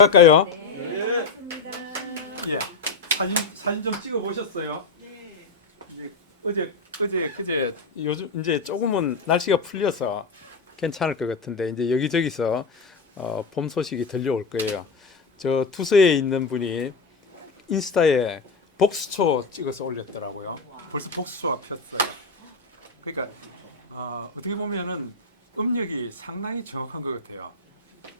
할까요? 네, 반갑습니다. 예. 사진 좀 찍어 보셨어요? 네. 그제 요즘 이제 조금은 날씨가 풀려서 괜찮을 것 같은데 이제 여기저기서 봄 소식이 들려올 거예요. 저 투서에 있는 분이 인스타에 복수초 찍어서 올렸더라고요. 벌써 복수초가 폈어요. 그러니까 어떻게 보면은 음력이 상당히 정확한 것 같아요.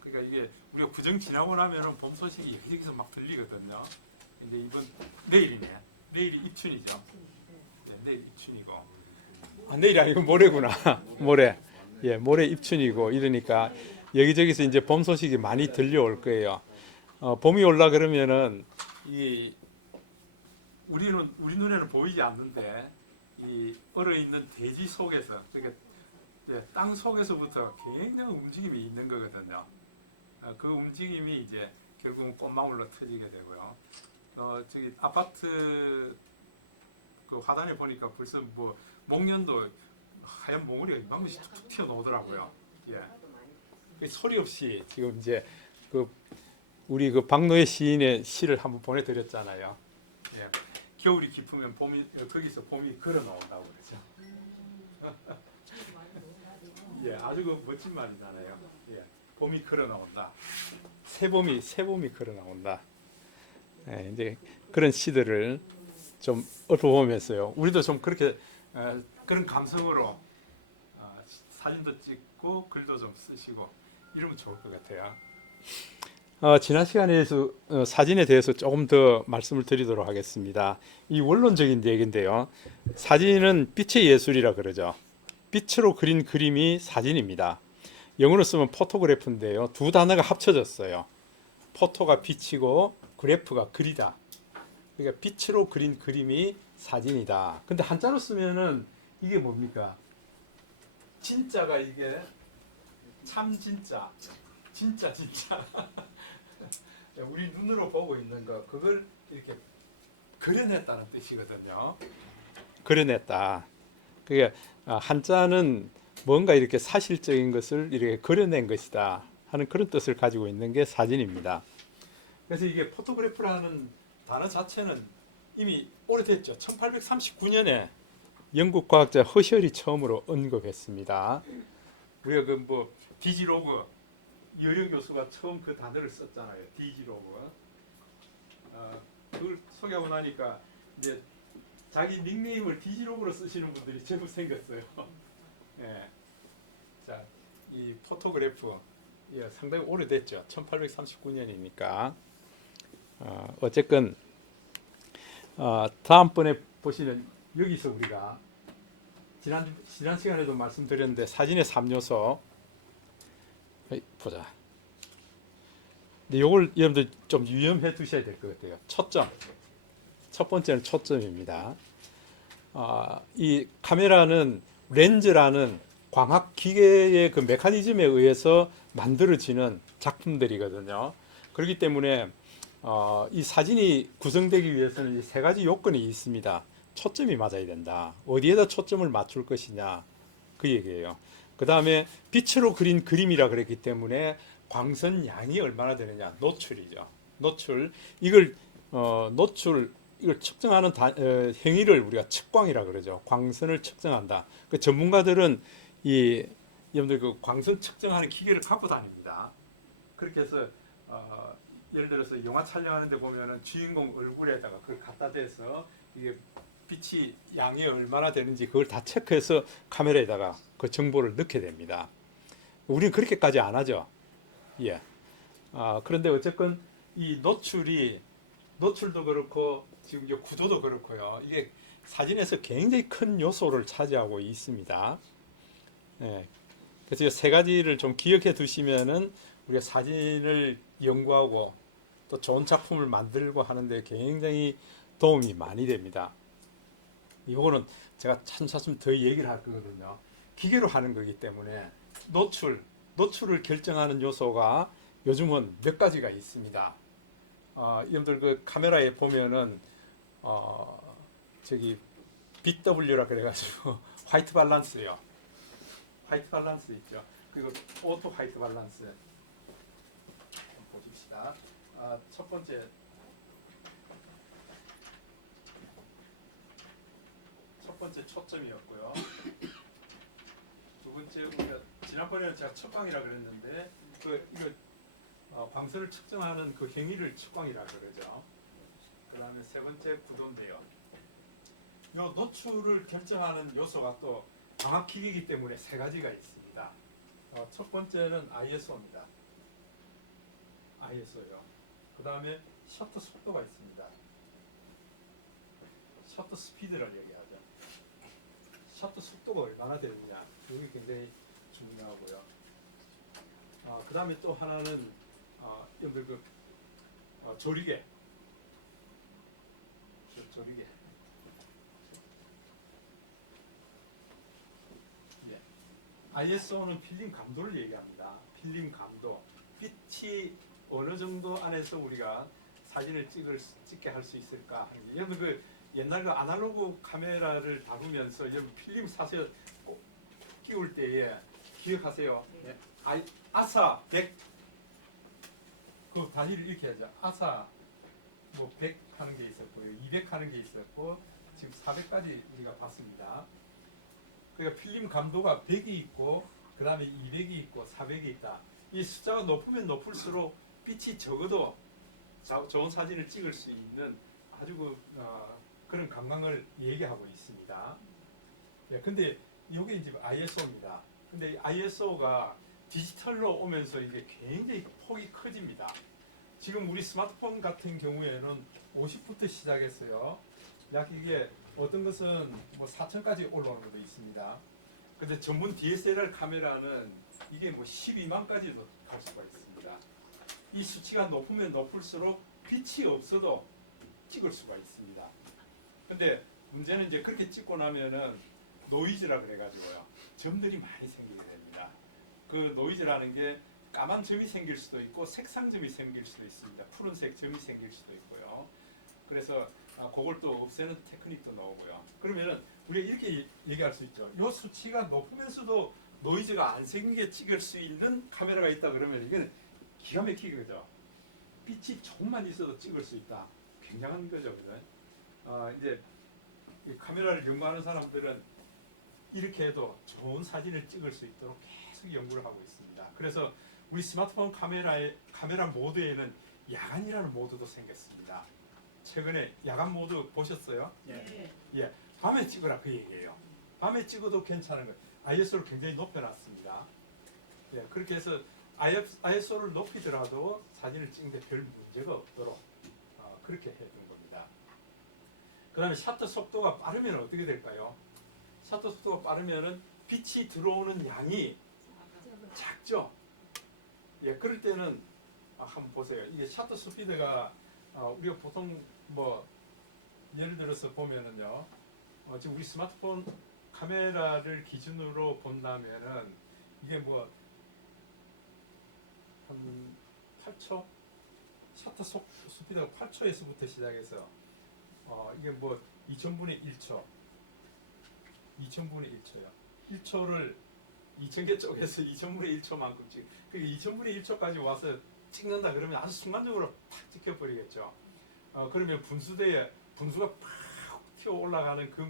그러니까 이게 우리가 구정 지나고 나면은 봄 소식이 여기저기서 막 들리거든요. 근데 이번 내일이네. 내일이 입춘이죠. 네, 내일 입춘이고. 내일이 아니고 모레구나. 모레. 예, 모레 입춘이고 이러니까 여기저기서 이제 봄 소식이 많이 들려올 거예요. 봄이 올라 그러면은 이 우리 눈에는 보이지 않는데 이 얼어 있는 대지 속에서 그러니까 땅 속에서부터 굉장히 움직임이 있는 거거든요. 그 움직임이 이제 결국은 꽃망울로 터지게 되고요. 저기 아파트 그 화단에 보니까 벌써 뭐 목련도 하얀 몽우리가 이만큼씩 툭툭 튀어나오더라고요. 예. 소리 없이 지금 이제 그 우리 그 박노해 시인의 시를 한번 보내드렸잖아요. 예. 겨울이 깊으면 봄이 거기서 봄이 걸어 나온다고 그러죠. 예, 아주 그 멋진 말이잖아요. 예. 봄이 걸어 나온다. 새봄이 걸어 나온다. 예, 이제 그런 시들을 좀 읊어보면서요. 우리도 좀 그렇게 그런 감성으로 사진도 찍고 글도 좀 쓰시고 이러면 좋을 것 같아요. 지난 시간에서 사진에 대해서 조금 더 말씀을 드리도록 하겠습니다. 이 원론적인 얘기인데요. 사진은 빛의 예술이라 그러죠. 빛으로 그린 그림이 사진입니다. 영어로 쓰면 포토그래프인데요. 두 단어가 합쳐졌어요. 포토가 빛이고 그래프가 글이다. 그러니까 빛으로 그린 그림이 사진이다. 근데 한자로 쓰면은 이게 뭡니까? 진짜가 이게 참 진짜, 진짜. 우리 눈으로 보고 있는 거 그걸 이렇게 그려냈다는 뜻이거든요. 그려냈다. 그게 한자는 뭔가 이렇게 사실적인 것을 이렇게 그려낸 것이다 하는 그런 뜻을 가지고 있는 게 사진입니다. 그래서 이게 포토그래프라는 단어 자체는 이미 오래됐죠. 1839년에 영국 과학자 허셜이 처음으로 언급했습니다. 우리가 그 뭐 디지로그 여려 교수가 처음 그 단어를 썼잖아요. 디지로그. 그걸 소개하고 나니까 이제 자기 닉네임을 디지로그로 쓰시는 분들이 전부 생겼어요. 예. 자, 이 포토그래프 상당히 오래됐죠. 1839년이니까. 어쨌건 다음번에 보시는 여기서 우리가 지난 시간에도 말씀드렸는데 사진의 3요소 보자. 근데 요걸 여러분들 좀 유념해 두셔야 될 것 같아요. 초점. 첫 번째는 초점입니다. 이 카메라는 렌즈라는 광학 기계의 그 메커니즘에 의해서 만들어지는 작품들이거든요. 그렇기 때문에 이 사진이 구성되기 위해서는 이 세 가지 요건이 있습니다. 초점이 맞아야 된다. 어디에다 초점을 맞출 것이냐 그 얘기예요. 그 다음에 빛으로 그린 그림이라 그랬기 때문에 광선 양이 얼마나 되느냐 노출이죠. 노출 이걸 측정하는 행위를 우리가 측광이라 그러죠. 광선을 측정한다. 그 전문가들은 여러분들 그 광선 측정하는 기계를 갖고 다닙니다. 그렇게 해서 예를 들어서 영화 촬영하는데 보면은 주인공 얼굴에다가 그걸 갖다 대서 이게 빛이 양이 얼마나 되는지 그걸 다 체크해서 카메라에다가 그 정보를 넣게 됩니다. 우리는 그렇게까지 안 하죠. 예. 그런데 어쨌건 이 노출도 그렇고 지금 이 구도도 그렇고요. 이게 사진에서 굉장히 큰 요소를 차지하고 있습니다. 예. 그래서 이 세 가지를 좀 기억해 두시면은 우리가 사진을 연구하고 또 좋은 작품을 만들고 하는데 굉장히 도움이 많이 됩니다. 이거는 제가 차츰 더 얘기를 할 거거든요. 기계로 하는 거기 때문에 노출을 결정하는 요소가 요즘은 몇 가지가 있습니다. 여러분들 그 카메라에 보면은 저기 BW라 그래가지고 화이트 밸런스요. 화이트 밸런스 있죠. 그리고 오토 화이트 밸런스 보십시다. 첫 번째 초점이었고요. 두 번째 우리가 지난번에는 제가 측광이라 그랬는데 이거 광선을 측정하는 그 행위를 측광이라 그러죠. 그다음에 세 번째 구도인데요. 요 노출을 결정하는 요소가 또 광학기기이기 때문에 세 가지가 있습니다. 첫 번째는 ISO입니다. ISO요. 그 다음에 셔터 속도가 있습니다. 셔터 스피드를 얘기하죠. 셔터 속도가 얼마나 되느냐, 이게 굉장히 중요하고요. 그 다음에 또 하나는 여러분들 조리개. 조리개. 네. ISO는 필름 감도를 얘기합니다. 필름 감도. 빛이 어느 정도 안에서 우리가 사진을 찍게 할 수 있을까. 여러분 옛날 그 아날로그 카메라를 다루면서 여러분 필름 사실 꼭 끼울 때에 기억하세요. 네. 아사 100 그 단위를 이렇게 하죠. 아사 뭐 100 하는 게 있었고요, 200 하는 게 있었고, 지금 400까지 우리가 봤습니다. 그러니까 필름 감도가 100이 있고, 그 다음에 200이 있고, 400이 있다. 이 숫자가 높으면 높을수록 빛이 적어도 좋은 사진을 찍을 수 있는 아주 그런 감각을 얘기하고 있습니다. 예, 근데 이게 이제 ISO입니다. 근데 ISO가 디지털로 오면서 이게 굉장히 폭이 커집니다. 지금 우리 스마트폰 같은 경우에는 50부터 시작했어요. 약 이게 어떤 것은 뭐 4천까지 올라오는 것도 있습니다. 근데 전문 DSLR 카메라는 이게 뭐 12만까지도 갈 수가 있습니다. 이 수치가 높으면 높을수록 빛이 없어도 찍을 수가 있습니다. 근데 문제는 이제 그렇게 찍고 나면은 노이즈라 그래가지고요, 점들이 많이 생기게 됩니다. 그 노이즈라는 게 까만 점이 생길 수도 있고 색상점이 생길 수도 있습니다. 푸른색 점이 생길 수도 있고요. 그래서 그걸 또 없애는 테크닉도 나오고요. 그러면은 우리가 이렇게 얘기할 수 있죠. 이 수치가 높으면서도 노이즈가 안 생기게 찍을 수 있는 카메라가 있다 그러면 이건 기가 막히게, 빛이 조금만 있어도 찍을 수 있다. 굉장한 거죠. 이제 이 카메라를 연구하는 사람들은 이렇게 해도 좋은 사진을 찍을 수 있도록 계속 연구를 하고 있습니다. 그래서 우리 스마트폰 카메라 모드에는 야간이라는 모드도 생겼습니다. 최근에 야간 모드 보셨어요? 네. 예, 밤에 찍으라 그 얘기예요. 밤에 찍어도 괜찮은 거예요. ISO를 굉장히 높여놨습니다. 예, 그렇게 해서 ISO를 높이더라도 사진을 찍는데 별 문제가 없도록 그렇게 해둔 겁니다. 그 다음에 셔터 속도가 빠르면 어떻게 될까요? 셔터 속도가 빠르면은 빛이 들어오는 양이 작죠? 예, 그럴 때는 한번 보세요. 이게 셔터 스피드가 우리가 보통 뭐 예를 들어서 보면은요, 지금 우리 스마트폰 카메라를 기준으로 본다면은 이게 뭐 한 8초? 셔터 스피드가 8초에서부터 시작해서 이게 뭐 2000분의 1초, 2000분의 1초요. 1초를 2000개 쪼개서 2000분의 1초만큼 찍. 그게 2000분의 1초까지 와서 찍는다 그러면 아주 순간적으로 팍 찍혀버리겠죠. 그러면 분수가 팍 튀어 올라가는 그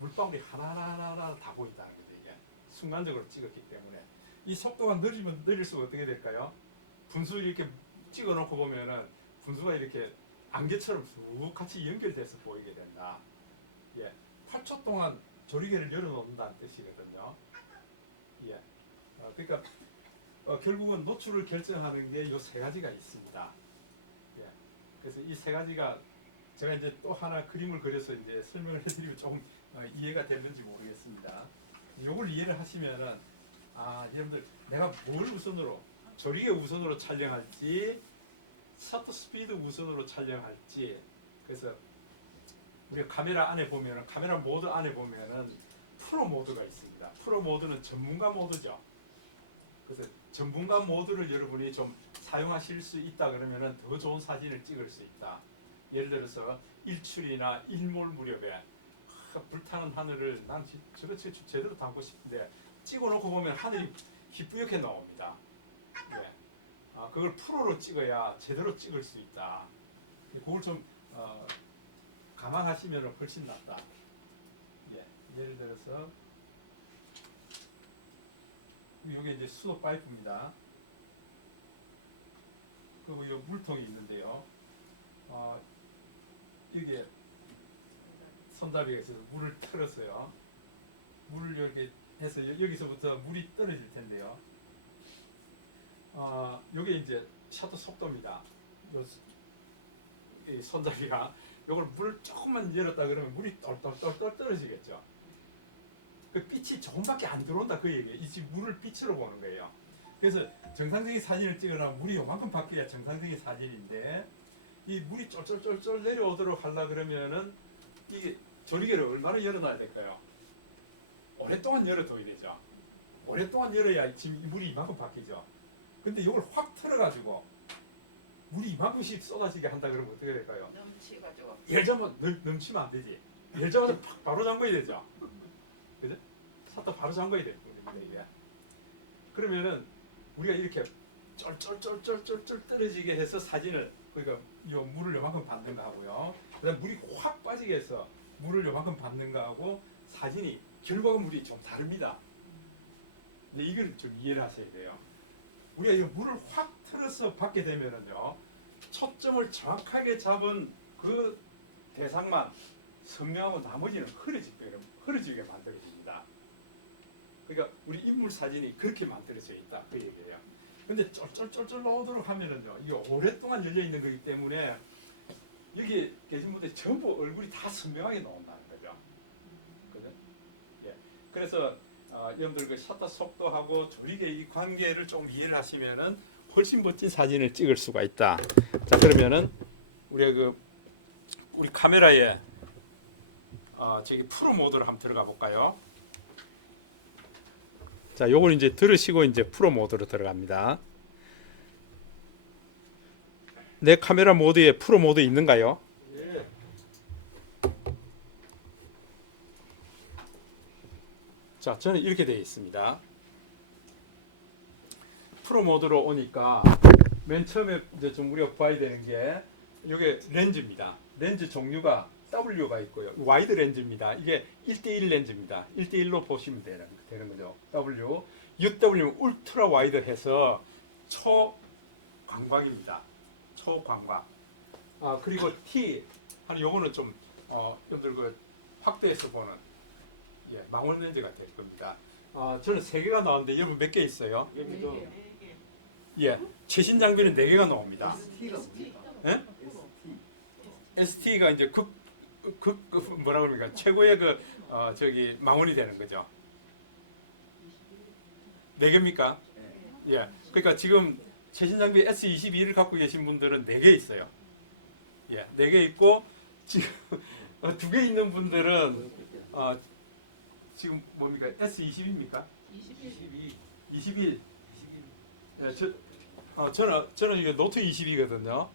물방울이 하나하나 다 보인다는 거죠. 이게 순간적으로 찍었기 때문에 이 속도가 느리면 느릴수록 어떻게 될까요? 분수 이렇게 찍어놓고 보면은 분수가 이렇게 안개처럼 쭉 같이 연결돼서 보이게 된다. 예, 8초 동안 조리개를 열어놓는다는 뜻이거든요. 예, 그러니까 결국은 노출을 결정하는 게 이 세 가지가 있습니다. 예, 그래서 이 세 가지가 제가 이제 또 하나 그림을 그려서 이제 설명을 해드리면 조금 이해가 됐는지 모르겠습니다. 이걸 이해를 하시면은 여러분들 내가 뭘 우선으로 조리개 우선으로 촬영할지 셔터 스피드 우선으로 촬영할지, 그래서 우리가 카메라 안에 보면은 카메라 모드 안에 보면은 프로 모드가 있습니다. 프로 모드는 전문가 모드죠. 그래서 전문가 모드를 여러분이 좀 사용하실 수 있다 그러면은 더 좋은 사진을 찍을 수 있다. 예를 들어서 일출이나 일몰 무렵에 불타는 하늘을 난 저렇게 제대로 담고 싶은데 찍어놓고 보면 하늘이 희뿌옇게 나옵니다. 네. 그걸 프로로 찍어야 제대로 찍을 수 있다. 그걸 좀 감안하시면 훨씬 낫다. 예, 예를 들어서 이게 이제 수도 파이프입니다. 그리고 이 물통이 있는데요. 여기에 손잡이가 있어서 물을 틀었어요. 물을 이렇게 해서 여기서부터 물이 떨어질 텐데요. 요게 이제 셔터 속도입니다. 이 손잡이가 요걸 물을 조금만 열었다 그러면 물이 똘똘똘 떨어지겠죠. 그 빛이 조금밖에 안 들어온다 그 얘기예요. 이 지금 물을 빛으로 보는 거예요. 그래서 정상적인 사진을 찍으려면 물이 요만큼 바뀌어야 정상적인 사진인데 이 물이 쫄쫄쫄쫄 내려오도록 하려 그러면은 이게 조리개를 얼마나 열어놔야 될까요? 오랫동안 열어둬야 되죠. 오랫동안 열어야 지금 이 물이 이만큼 바뀌죠. 근데 이걸 확 틀어가지고 물이 이만큼씩 쏟아지게 한다 그러면 어떻게 될까요? 넘치가지고. 열 잡으면 넘치면 안 되지. 열 잡아서 바로 잠궈야 되죠. 그죠? 샷도 바로 잠궈야 되는 겁니다 이게. 그러면은 우리가 이렇게 쫄쫄쫄쫄쫄 떨어지게 해서 사진을 그러니까 요 물을 요만큼 받는 거 하고요. 그다음 물이 확 빠지게 해서 물을 요만큼 받는 거 하고 사진이 결과물이 좀 다릅니다. 근데 이걸 좀 이해를 하셔야 돼요. 우리가 이 물을 확 틀어서 받게 되면은요, 초점을 정확하게 잡은 그 대상만 선명하고 나머지는 흐려지게 만들어집니다. 그러니까 우리 인물 사진이 그렇게 만들어져 있다 그 얘기예요. 근데 쫄쫄쫄쫄 나오도록 하면은요, 이게 오랫동안 열려 있는 거기 때문에 여기 계신 분들 전부 얼굴이 다 선명하게 나온다는 거죠. 그죠? 예. 그래서 여러분들 그 셔터 속도하고 조리개 이 관계를 좀 이해를 하시면은 훨씬 멋진 사진을 찍을 수가 있다. 자, 그러면은 우리 카메라에 저기 프로 모드로 한번 들어가 볼까요? 자, 요걸 이제 들으시고 이제 프로 모드로 들어갑니다. 내 카메라 모드에 프로 모드 있는가요? 예. 자, 저는 이렇게 되어 있습니다. 프로 모드로 오니까 맨 처음에 이제 좀 우리가 봐야 되는 게 이게 렌즈입니다. 렌즈 종류가 W가 있고요. 와이드 렌즈입니다. 이게 1대1 렌즈입니다. 1대1로 보시면 되는 거죠. W. UW는 울트라 와이드 해서 초광광입니다. 초광광. 그리고 T. 요거는 좀 여러분들 그 확대해서 보는 망원 렌즈가 될 겁니다. 저는 3개가 나오는데 여러분 몇 개 있어요? 예, 최신 장비는 4개가 나옵니다. ST가 뭡니까? 예? ST. ST가 이제 뭐라 그럽니까? 최고의 저기 망원이 되는 거죠. 4개입니까? 예. 그러니까 지금 최신 장비 S22를 갖고 계신 분들은 4개 있어요. 예, 4개 있고 지금 2개 있는 분들은 지금 뭡니까? S20입니까? 21. 예, 저는 이게 노트 20이거든요.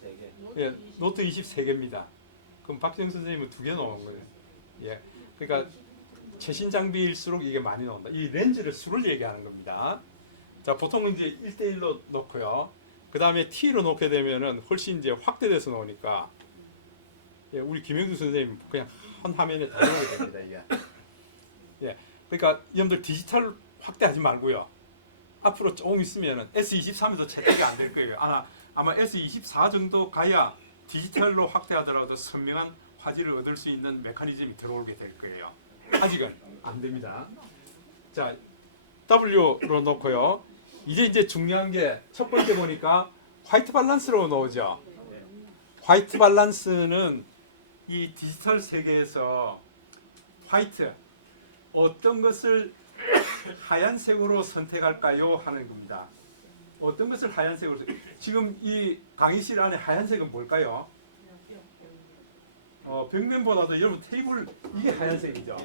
23개. 예, 노트 23개입니다. 그럼 박정 선생님은 2개 나온 거예요. 예, 그러니까 최신 장비일수록 이게 많이 나온다. 이 렌즈를 수를 얘기하는 겁니다. 자, 보통은 이제 1대1로 놓고요. 그 다음에 T로 놓게 되면은 훨씬 이제 확대돼서 나오니까 예, 우리 김영수 선생님 그냥 한 화면에 다 넣어야 됩니다 이게. 예, 그러니까 여러분들 디지털 확대하지 말고요. 앞으로 조금 있으면은 S23에도 채택이 안 될 거예요. 아마 S24 정도 가야 디지털로 확대하더라도 선명한 화질을 얻을 수 있는 메커니즘이 들어오게 될 거예요. 아직은 안 됩니다. 자, W로 놓고요. 이제 중요한 게 첫 번째 보니까 화이트 밸런스로 나오죠. 화이트 밸런스는 이 디지털 세계에서 화이트 어떤 것을 하얀색으로 선택할까요? 하는 겁니다. 어떤 것을 하얀색으로 지금 이 강의실 안에 하얀색은 뭘까요? 벽면보다도 여러분 테이블 이게 하얀색이죠.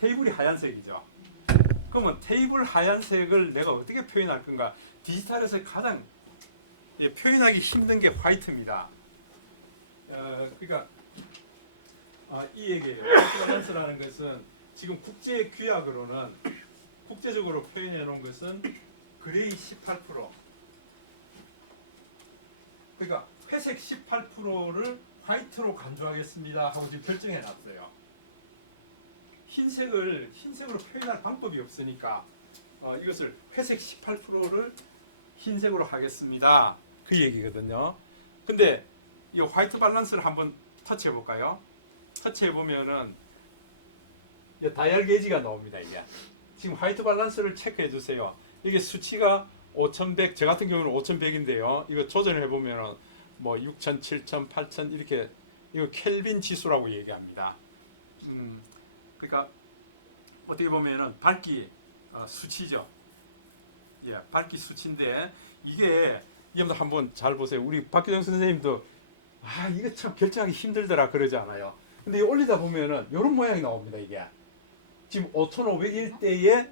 테이블이 하얀색이죠. 그러면 테이블 하얀색을 내가 어떻게 표현할 건가? 디지털에서 가장 표현하기 힘든 게 화이트입니다. 그러니까 이 얘기예요. 밸런스라는 것은 지금 국제 규약으로는 국제적으로 표현해 놓은 것은 그레이 18%, 그러니까 회색 18%를 화이트로 간주하겠습니다 하고 지금 결정해 놨어요. 흰색으로 표현할 방법이 없으니까 이것을 회색 18%를 흰색으로 하겠습니다. 그 얘기거든요. 근데 이 화이트 밸런스를 한번 터치해 볼까요? 터치해 보면은 다이얼 게이지가 나옵니다. 이게 지금 화이트 밸런스를 체크해 주세요. 이게 수치가 5100, 저 같은 경우는 5100인데요. 이거 조정을 해보면 뭐 6000, 7000, 8000 이렇게 이거 켈빈 지수라고 얘기합니다. 그러니까 어떻게 보면은 밝기 수치죠. 예, 밝기 수치인데 이게 여러분들 한번 잘 보세요. 우리 박기정 선생님도 이거 참 결정하기 힘들더라 그러지 않아요. 근데 이거 올리다 보면은 이런 모양이 나옵니다. 이게 지금 5500일 때에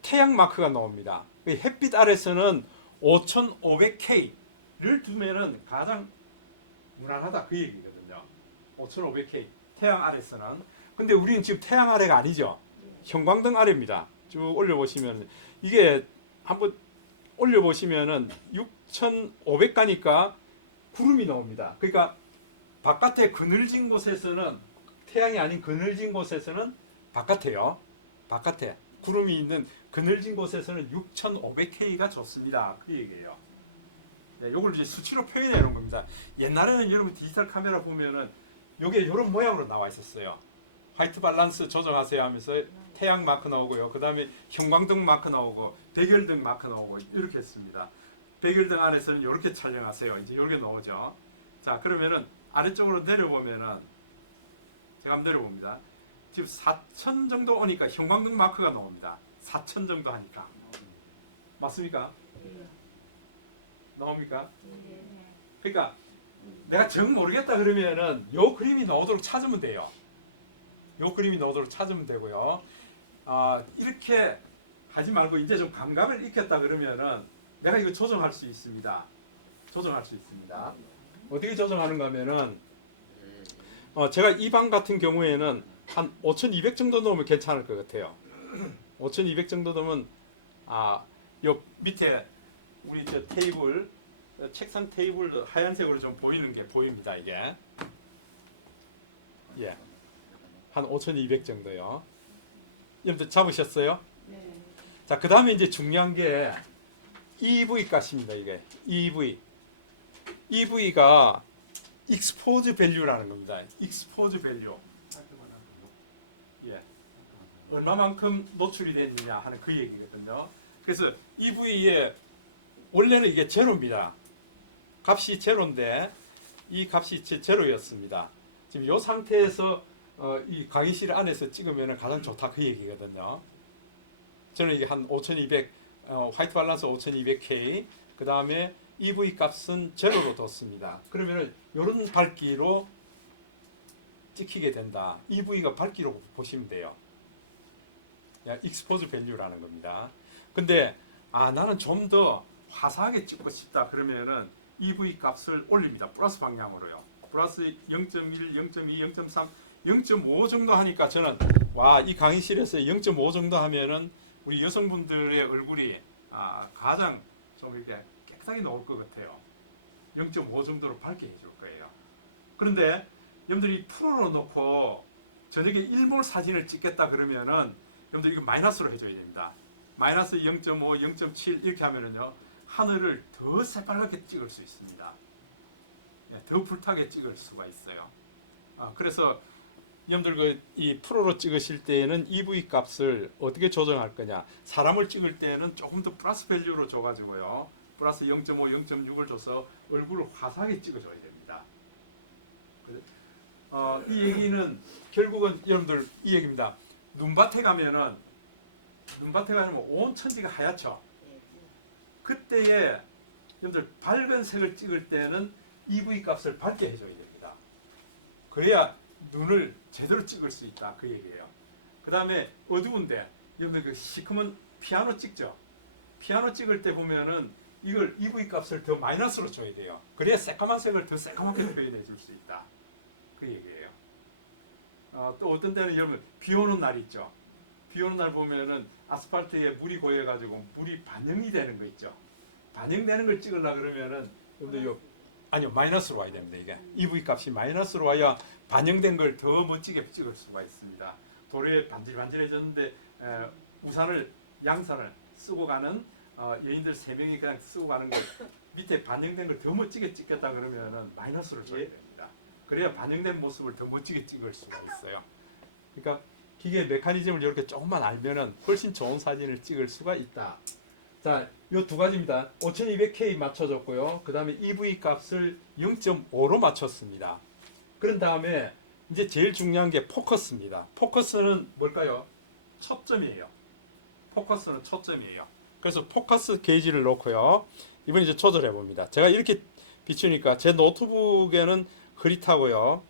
태양 마크가 나옵니다. 햇빛 아래서는 5500K를 두면은 가장 무난하다 그 얘기거든요. 5500K 태양 아래서는. 근데 우리는 지금 태양 아래가 아니죠. 형광등 아래입니다. 쭉 올려보시면 이게 한번 올려보시면은 6500 가니까 구름이 나옵니다. 그러니까 바깥에 그늘진 곳에서는 태양이 아닌 그늘진 곳에서는 바깥에요. 바깥에 구름이 있는 그늘진 곳에서는 6500K가 좋습니다. 그 얘기예요. 네, 요걸 이제 수치로 표현해 놓은 겁니다. 옛날에는 여러분 디지털 카메라 보면은 요게 이런 모양으로 나와 있었어요. 화이트 밸런스 조정하세요 하면서 태양 마크 나오고요. 그 다음에 형광등 마크 나오고 백열등 마크 나오고 이렇게 했습니다. 백열등 안에서는 이렇게 촬영하세요. 이제 이렇게 나오죠. 자, 그러면은 아래쪽으로 내려보면은 제가 한번 내려봅니다. 지금 4000 정도 오니까 형광등 마크가 나옵니다. 4000 정도 하니까. 맞습니까? 나옵니까? 그러니까 내가 정 모르겠다 그러면은 요 그림이 나오도록 찾으면 돼요. 요 그림이 나오도록 찾으면 되고요. 이렇게 하지 말고 이제 좀 감각을 익혔다 그러면은 내가 이거 조정할 수 있습니다. 조정할 수 있습니다. 어떻게 조정하는가 하면은 제가 이 방 같은 경우에는 한 5200 정도 넣으면 괜찮을 것 같아요. 5200 정도 넣으면 요 밑에 우리 저 테이블 책상 테이블 하얀색으로 좀 보이는 게 보입니다. 이게 예. 한 5200 정도요. 여러분들 잡으셨어요? 네. 자, 그 다음에 이제 중요한 게 EV 값입니다. 이게 EV가 expose value라는 겁니다. expose value. 예. 얼마만큼 노출이 됐느냐 하는 그 얘기거든요. 그래서 EV에 원래는 이게 제로입니다. 값이 제로인데 이 값이 제로였습니다. 지금 이 상태에서 이 강의실 안에서 찍으면 가장 좋다 그 얘기거든요. 저는 이게 한 5200 화이트 밸런스 5200K 그 다음에 EV 값은 제로로 뒀습니다. 그러면 이런 밝기로 찍히게 된다. EV가 밝기로 보시면 돼요. 익스포즈 밸류라는 겁니다. 근데 나는 좀 더 화사하게 찍고 싶다 그러면은 EV 값을 올립니다. 플러스 방향으로요. 플러스 0.1, 0.2, 0.3, 0.5 정도 하니까 저는 이 강의실에서 0.5 정도 하면은 우리 여성분들의 얼굴이 가장 좀 이렇게 깨끗하게 나올 것 같아요. 0.5 정도로 밝게 해줄 거예요. 그런데 여러분들이 프로로 놓고 저녁에 일몰 사진을 찍겠다 그러면은 여러분들 이거 마이너스로 해줘야 됩니다. 마이너스 0.5, 0.7 이렇게 하면은요 하늘을 더 새빨갛게 찍을 수 있습니다. 더 불타게 찍을 수가 있어요. 그래서 여러분들 이 프로로 찍으실 때에는 EV 값을 어떻게 조정할 거냐? 사람을 찍을 때는 조금 더 플러스 밸류로 줘가지고요. 플러스 0.5, 0.6을 줘서 얼굴을 화사하게 찍어줘야 됩니다. 이 얘기는 결국은 여러분들 이 얘기입니다. 눈밭에 가면 온 천지가 하얗죠. 그때에 여러분들 밝은 색을 찍을 때는 EV 값을 밝게 해줘야 됩니다. 그래야 눈을 제대로 찍을 수 있다 그 얘기예요. 그 다음에 어두운데 여러분들 그 시커먼 피아노 찍죠. 피아노 찍을 때 보면은 이걸 EV 값을 더 마이너스로 줘야 돼요. 그래야 새까만 색을 더 새까맣게 표현해 줄 수 있다 그 얘기예요. 또 어떤 때는 여러분 비 오는 날 있죠. 비 오는 날 보면은 아스팔트에 물이 고여가지고 물이 반영이 되는 거 있죠. 반영되는 걸 찍으려 그러면은 여러분들 요 아니요, 마이너스로 와야 됩니다. 이게 EV 값이 마이너스로 와야 반영된 걸 더 멋지게 찍을 수가 있습니다. 도로에 반질반질해졌는데 우산을 양산을 쓰고 가는 여인들 3명이 그냥 쓰고 가는 걸 밑에 반영된 걸 더 멋지게 찍겠다 그러면은 마이너스를 줘야 됩니다. 그래야 반영된 모습을 더 멋지게 찍을 수가 있어요. 그러니까 기계 메커니즘을 이렇게 조금만 알면은 훨씬 좋은 사진을 찍을 수가 있다. 자, 요 두 가지입니다. 5200K 맞춰줬고요. 그 다음에 EV 값을 0.5로 맞췄습니다. 그런 다음에 이제 제일 중요한 게 포커스입니다. 포커스는 뭘까요? 초점이에요. 포커스는 초점이에요. 그래서 포커스 게이지를 놓고요. 이번 이제 조절해 봅니다. 제가 이렇게 비추니까 제 노트북에는 흐릿하고요.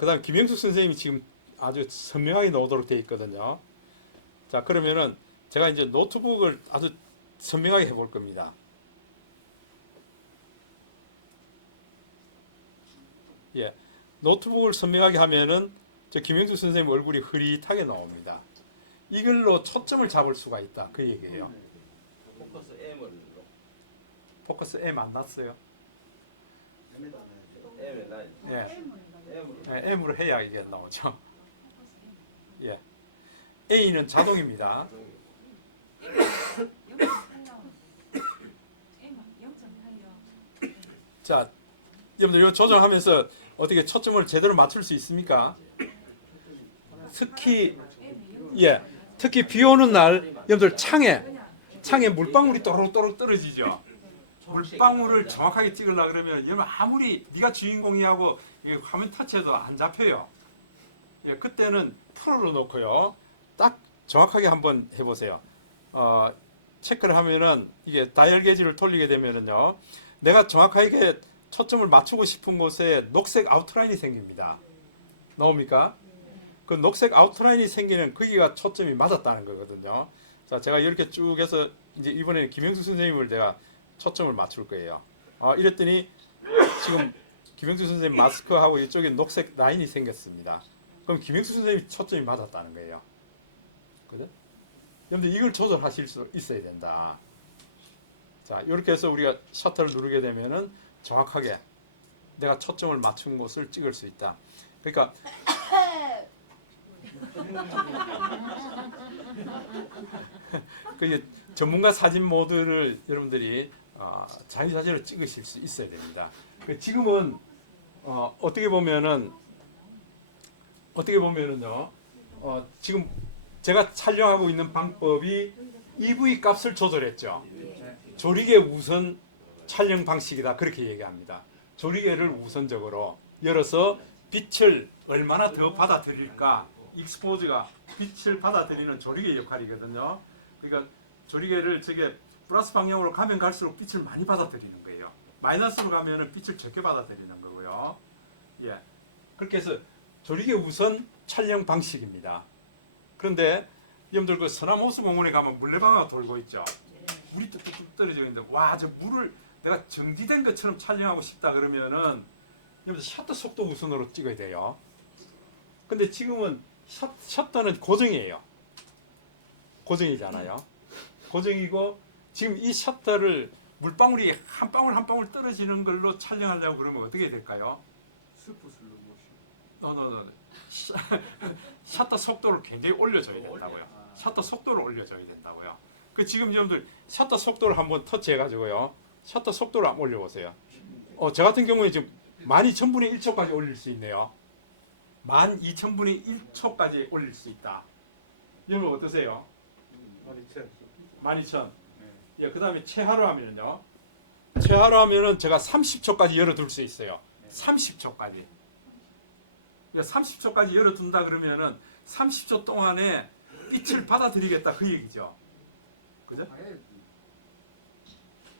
그 다음 김영숙 선생님이 지금 아주 선명하게 나오도록 되어 있거든요. 자, 그러면은 제가 이제 노트북을 아주 선명하게 해볼 겁니다. 예, 노트북을 선명하게 하면은 저 김영수 선생님 얼굴이 흐릿하게 나옵니다. 이걸로 초점을 잡을 수가 있다 그 얘기예요. 포커스 M을 포커스 M 안 났어요? M에 나 예, M으로 M으로 해야 이게 나오죠. 예, A는 자동입니다. 자, 여러분들 이거 조정하면서 어떻게 초점을 제대로 맞출 수 있습니까? 특히 특히 비 오는 날 여러분들 창에 물방울이 또록또록 떨어지죠. 물방울을 정확하게 찍으려 그러면 여러분 아무리 네가 주인공이 하고 화면 터치해도 안 잡혀요. 예, 그때는 프로로 놓고요. 딱 정확하게 한번 해보세요. 체크를 하면은 이게 다이얼 게이지를 돌리게 되면은요. 내가 정확하게 초점을 맞추고 싶은 곳에 녹색 아웃라인이 생깁니다. 나옵니까? 그 녹색 아웃라인이 생기는 거기가 초점이 맞았다는 거거든요. 자, 제가 이렇게 쭉 해서 이제 이번에는 김영수 선생님을 내가 초점을 맞출 거예요. 이랬더니 지금 김영수 선생님 마스크하고 이쪽에 녹색 라인이 생겼습니다. 그럼 김영수 선생님이 초점이 맞았다는 거예요. 그죠? 여러분들 이걸 조절하실 수 있어야 된다. 자, 이렇게 해서 우리가 셔터를 누르게 되면은 정확하게 내가 초점을 맞춘 곳을 찍을 수 있다. 그러니까 그 전문가 사진 모드를 여러분들이 자기 사진을 찍으실 수 있어야 됩니다. 지금은 어떻게 보면은요, 지금 제가 촬영하고 있는 방법이 EV 값을 조절했죠. 조리개 우선 촬영 방식이다 그렇게 얘기합니다. 조리개를 우선적으로 열어서 빛을 얼마나 더 받아들일까, 익스포즈가 빛을 받아들이는 조리개 역할이거든요. 그러니까 조리개를 저게 플러스 방향으로 가면 갈수록 빛을 많이 받아들이는 거예요. 마이너스로 가면은 빛을 적게 받아들이는 거고요. 예, 그렇게 해서 조리개 우선 촬영 방식입니다. 그런데 여러분들 그 서남호수공원에 가면 물레방아가 돌고 있죠. 물이 뚝뚝뚝 떨어져 있는데 와, 저 물을 내가 정지된 것처럼 촬영하고 싶다 그러면은 여러분들 셔터 속도 우선으로 찍어야 돼요. 근데 지금은 셔터는 고정이에요. 고정이잖아요. 고정이고 지금 이 셔터를 물방울이 한 방울 한 방울 떨어지는 걸로 촬영하려고 그러면 어떻게 될까요? 스프 슬로 모션. 셔터 속도를 굉장히 올려줘야 된다고요. 셔터 속도를 올려줘야 된다고요. 그 지금 여러분들 셔터 속도를 한번 터치해가지고요. 셔터 속도를 한번 올려보세요. 저 같은 경우에 지금 12,000분의 1초까지 올릴 수 있네요. 12,000분의 1초까지 올릴 수 있다. 여러분 어떠세요? 12,000. 예, 그 다음에 최하로 하면은요. 최하로 하면은 제가 30초까지 열어둘 수 있어요. 30초까지. 30초까지 열어둔다 그러면은 30초 동안에 빛을 받아들이겠다 그 얘기죠. 그죠?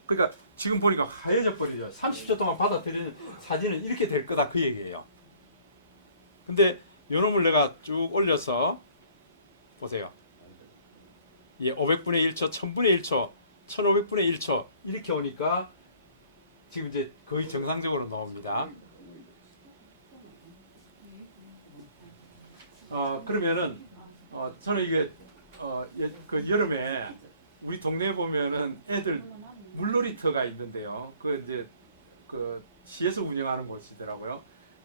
그러니까 지금 보니까 하얘져 버리죠. 30초 동안 받아들이는 사진은 이렇게 될 거다 그 얘기예요. 근데 요놈을 내가 쭉 올려서 보세요. 예, 500분의 1초, 1000분의 1초, 1500분의 1초 이렇게 오니까 지금 이제 거의 정상적으로 나옵니다. 그러면은 저는 이게 그 여름에 우리 동네에 보면은 애들 물놀이터가 있는데요. 그 이제 그 시에서 운영하는 곳이더라고요.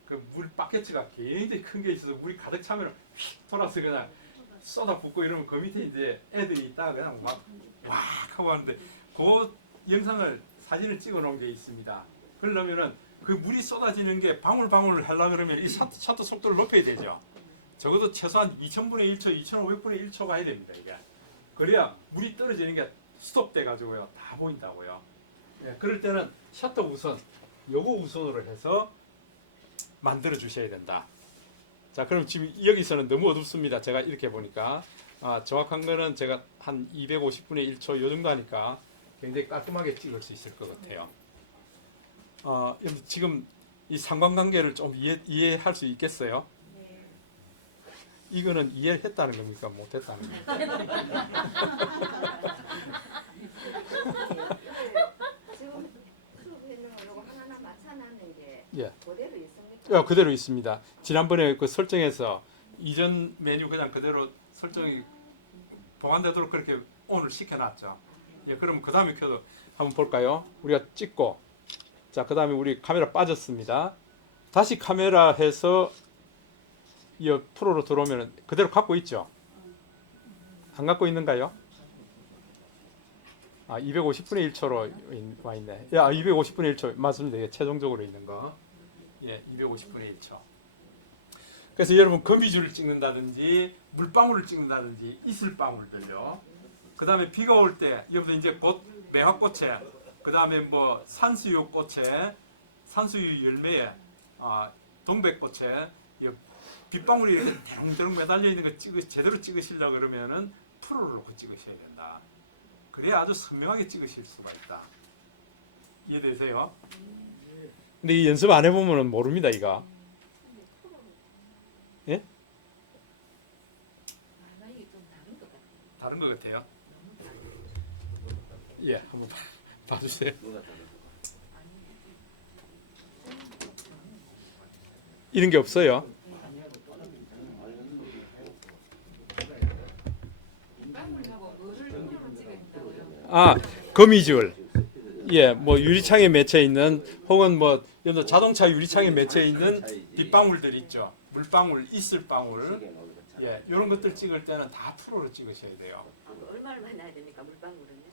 그 물 바켓츠가 굉장히 큰 게 있어서 물이 가득 차면 휙 돌아서 그냥 쏟아붓고 이러면 그 밑에 이제 애들이 있다가 그냥 막 왁 하고 하는데 그 영상을 사진을 찍어 놓은 게 있습니다. 그러려면은 그 물이 쏟아지는 게 방울방울 하려 그러면 이 셔터 속도를 높여야 되죠. 적어도 최소한 2000분의 1초, 2500분의 1초가 해야 됩니다. 이게 그래야 물이 떨어지는 게 스톱돼 가지고요 다 보인다고요. 예, 그럴 때는 셔터 우선 요거 우선으로 해서 만들어 주셔야 된다. 자, 그럼 지금 여기서는 너무 어둡습니다. 제가 이렇게 보니까 정확한 거는 제가 한 250분의 1초 요 정도 하니까 굉장히 깔끔하게 찍을 수 있을 것 같아요. 지금 이 상관관계를 좀 이해할 수 있겠어요? 이거는 이해를 했다는 겁니까? 못했다는 겁니까? 지금 수업에 있는 거 요거 하나하나 맞춰놨는 게 예. 그대로 있습니까? 그대로 있습니다. 지난번에 그 설정에서 이전 메뉴 그냥 그대로 설정이 보관되도록 그렇게 오늘 시켜놨죠. 예, 그럼 그 다음에 켜도 한번 볼까요? 우리가 찍고, 자, 그 다음에 우리 카메라 빠졌습니다. 다시 카메라 해서 이 프로로 들어오면 그대로 갖고 있죠? 안 갖고 있는가요? 250분의 1초로 와 있네. 250분의 1초 맞습니다. 이게 최종적으로 있는 거. 예, 250분의 1초. 그래서 여러분 거미줄을 찍는다든지 물방울을 찍는다든지 이슬방울들요. 그 다음에 비가 올 때 여러분들 이제 곧 매화꽃에, 그 다음에 뭐 산수유 꽃에, 산수유 열매에, 동백꽃에 빗방울이 이렇게 대롱대롱 매달려 있는 거 제대로 찍으시려고 그러면은 프로를 놓고 찍으셔야 된다. 그래야 아주 선명하게 찍으실 수가 있다. 이해되세요? 근데 이 연습 안 해보면 모릅니다, 이거. 예? 다른 것 같아요. 예, 한번 봐주세요. 이런 게 없어요. 거미줄. 예, 뭐 유리창에 맺혀 있는 혹은 뭐 자동차 유리창에 맺혀 있는 빗방울들 있죠. 물방울, 이슬방울. 예, 이런 것들 찍을 때는 다 프로로 찍으셔야 돼요. 얼마나 나야 됩니까 물방울은요?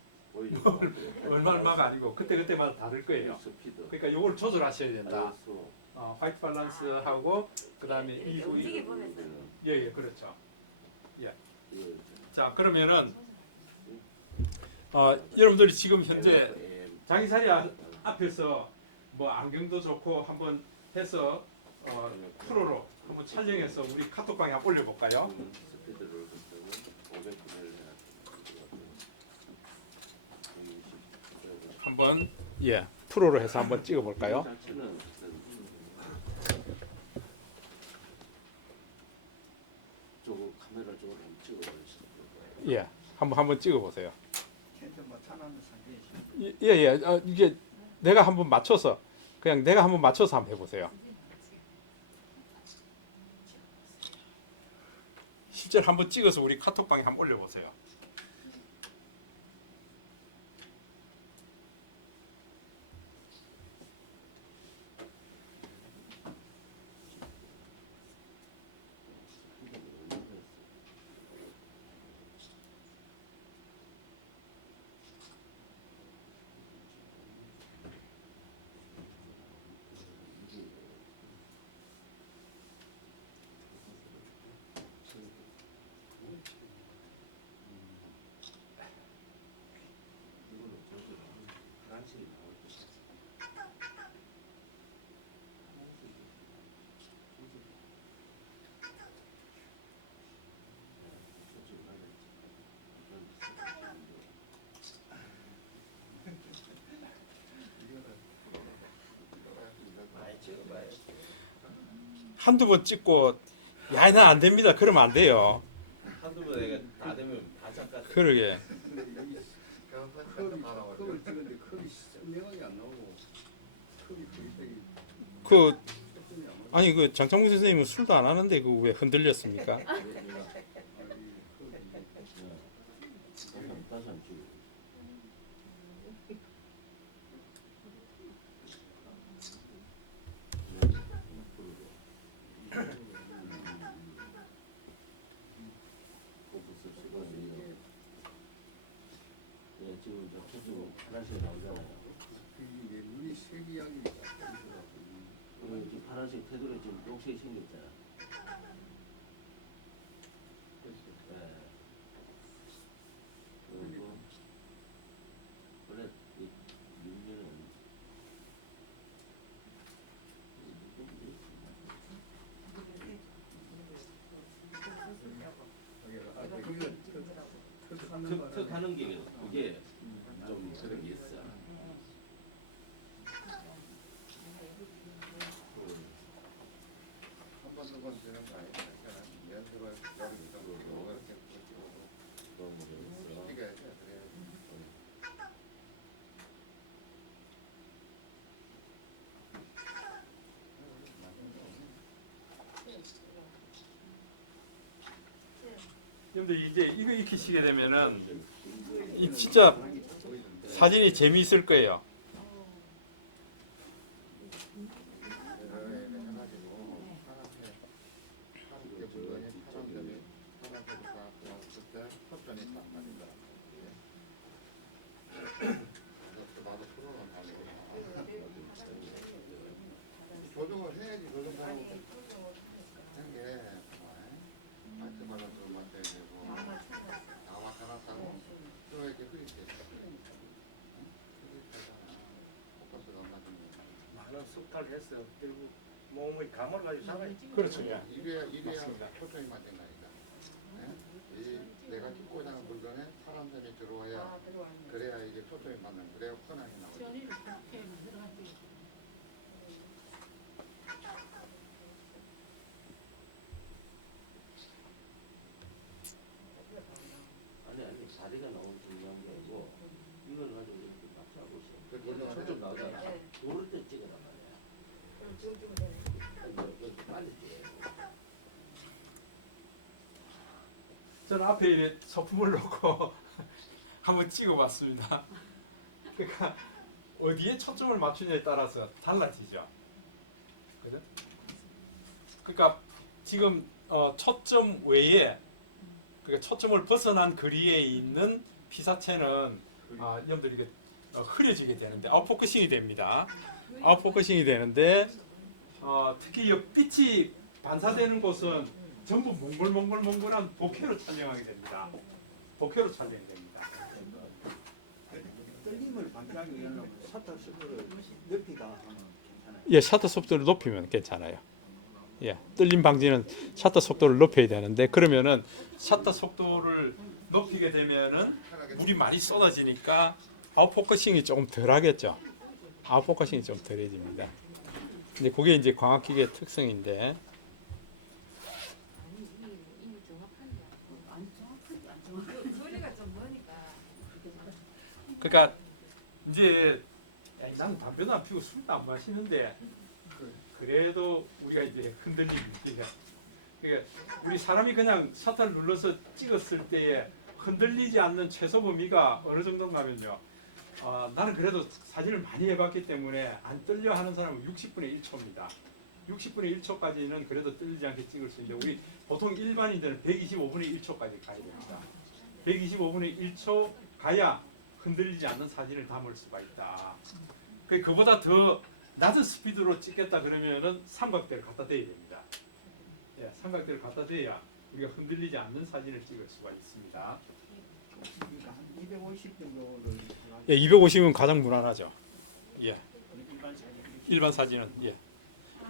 얼마가 아니고 그때마다 다를 거예요. 그러니까 이걸 조절하셔야 된다. 화이트 밸런스하고 그다음에 이 움직이 보면서 예, 그렇죠. 예. 자, 그러면은 여러분들이 지금 현재 자기 자리 앞에서 뭐 안경도 좋고 한번 해서 프로로 한번 촬영해서 우리 카톡방에 한번 올려볼까요? 한번 예 프로로 해서 한번 찍어볼까요? 예, 한번 찍어보세요. 예, 이게 내가 한번 맞춰서 한번 해보세요. 실제로 한번 찍어서 우리 카톡방에 한번 올려보세요. 한두 번 찍고 야, 나 안 됩니다. 그러면 안 돼요. 한두 번에 다 되면 바짝 같아. 그러게. 컵을 찍는데 컵이 선명하게 안 나오고 컵이 그 아니 그 장창국 선생님은 술도 안 하는데 그 왜 흔들렸습니까? 테두리 지금 녹색이 생겼잖아. 예. 그리고 원래 이 윤년은 툭툭 하는 게 그게 좀 그런 게 있어. 한번 두번 되는 거 아니야? 연습을 여러 개 정도 이렇게 그런 거 있어. 이게 그래. 여러분들 이제 이거 익히시게 되면은 이 진짜 사진이 재미있을 거예요. 조정을 해야지 조정하고 하는 게 말씀하는 거 맞춰야 되고 나와 하나하고 또 이렇게 흐리게 포커스가 안 맞는 거. 많은 숙탈 했어요. 결국 몸의 감을 가지고 살아요. 그렇죠. 예. 이래야 맞습니다. 초점이 맞는 거니까. 이 내가 찍고자 하는 물건에 사람들이 들어와야 그래야 이게 초점이 맞는 거. 그래야 편하게 나오죠. 아니 자리가 너무 중요한 게 아니고 이걸 가지고 이렇게 맞춰보고 있어. 그래서 초점 나오잖아. 네. 그럴 때 찍으란 말이야. 그럼 지금 찍으면 되네. 이거 빨리 찍어야 돼. 저는 앞에 이렇게 소품을 놓고 한번 찍어봤습니다. 그러니까 어디에 초점을 맞추냐에 따라서 달라지죠. 그죠? 그러니까 지금 초점 외에 그러니까 초점을 벗어난 거리에 있는 피사체는 여러분들이 이게 흐려지게 되는데 아웃포커싱이 됩니다. 아웃포커싱이 되는데 특히 이 빛이 반사되는 곳은 전부 몽골몽골한 bokeh로 촬영하게 됩니다. bokeh로 촬영이 됩니다. 떨림을 방지하기 위해서는 셔터 스피드를 높이가 하면 괜찮아요. 예, 셔터 속도를 높이면 괜찮아요. 예, 떨림 방지는 셔터 속도를 높여야 되는데 그러면은 셔터 속도를 높이게 되면은 물이 많이 쏟아지니까 아웃포커싱이 조금 덜하겠죠. 아웃포커싱이 좀 덜해집니다. 근데 그게 이제 광학기계의 특성인데 거리가 좀 머니까. 그러니까 이제 나는 담배도 안 피우고 술도 안 마시는데 그래도 우리가 이제 흔들립니다. 그러니까 우리 사람이 그냥 셔터를 눌러서 찍었을 때에 흔들리지 않는 최소 범위가 어느 정도인가면요. 나는 그래도 사진을 많이 해봤기 때문에 안 떨려 하는 사람은 60분의 1초입니다. 60분의 1초까지는 그래도 떨리지 않게 찍을 수 있는데 우리 보통 일반인들은 125분의 1초까지 가야 됩니다. 125분의 1초 가야 흔들리지 않는 사진을 담을 수가 있다. 그보다 더 낮은 스피드로 찍겠다 그러면은 삼각대를 갖다 대야 됩니다. 예, 삼각대를 갖다 대야 우리가 흔들리지 않는 사진을 찍을 수가 있습니다. 그러니까 한 250 정도를 예, 250은 가장 무난하죠. 예, 일반 사진 일반 사진은 예,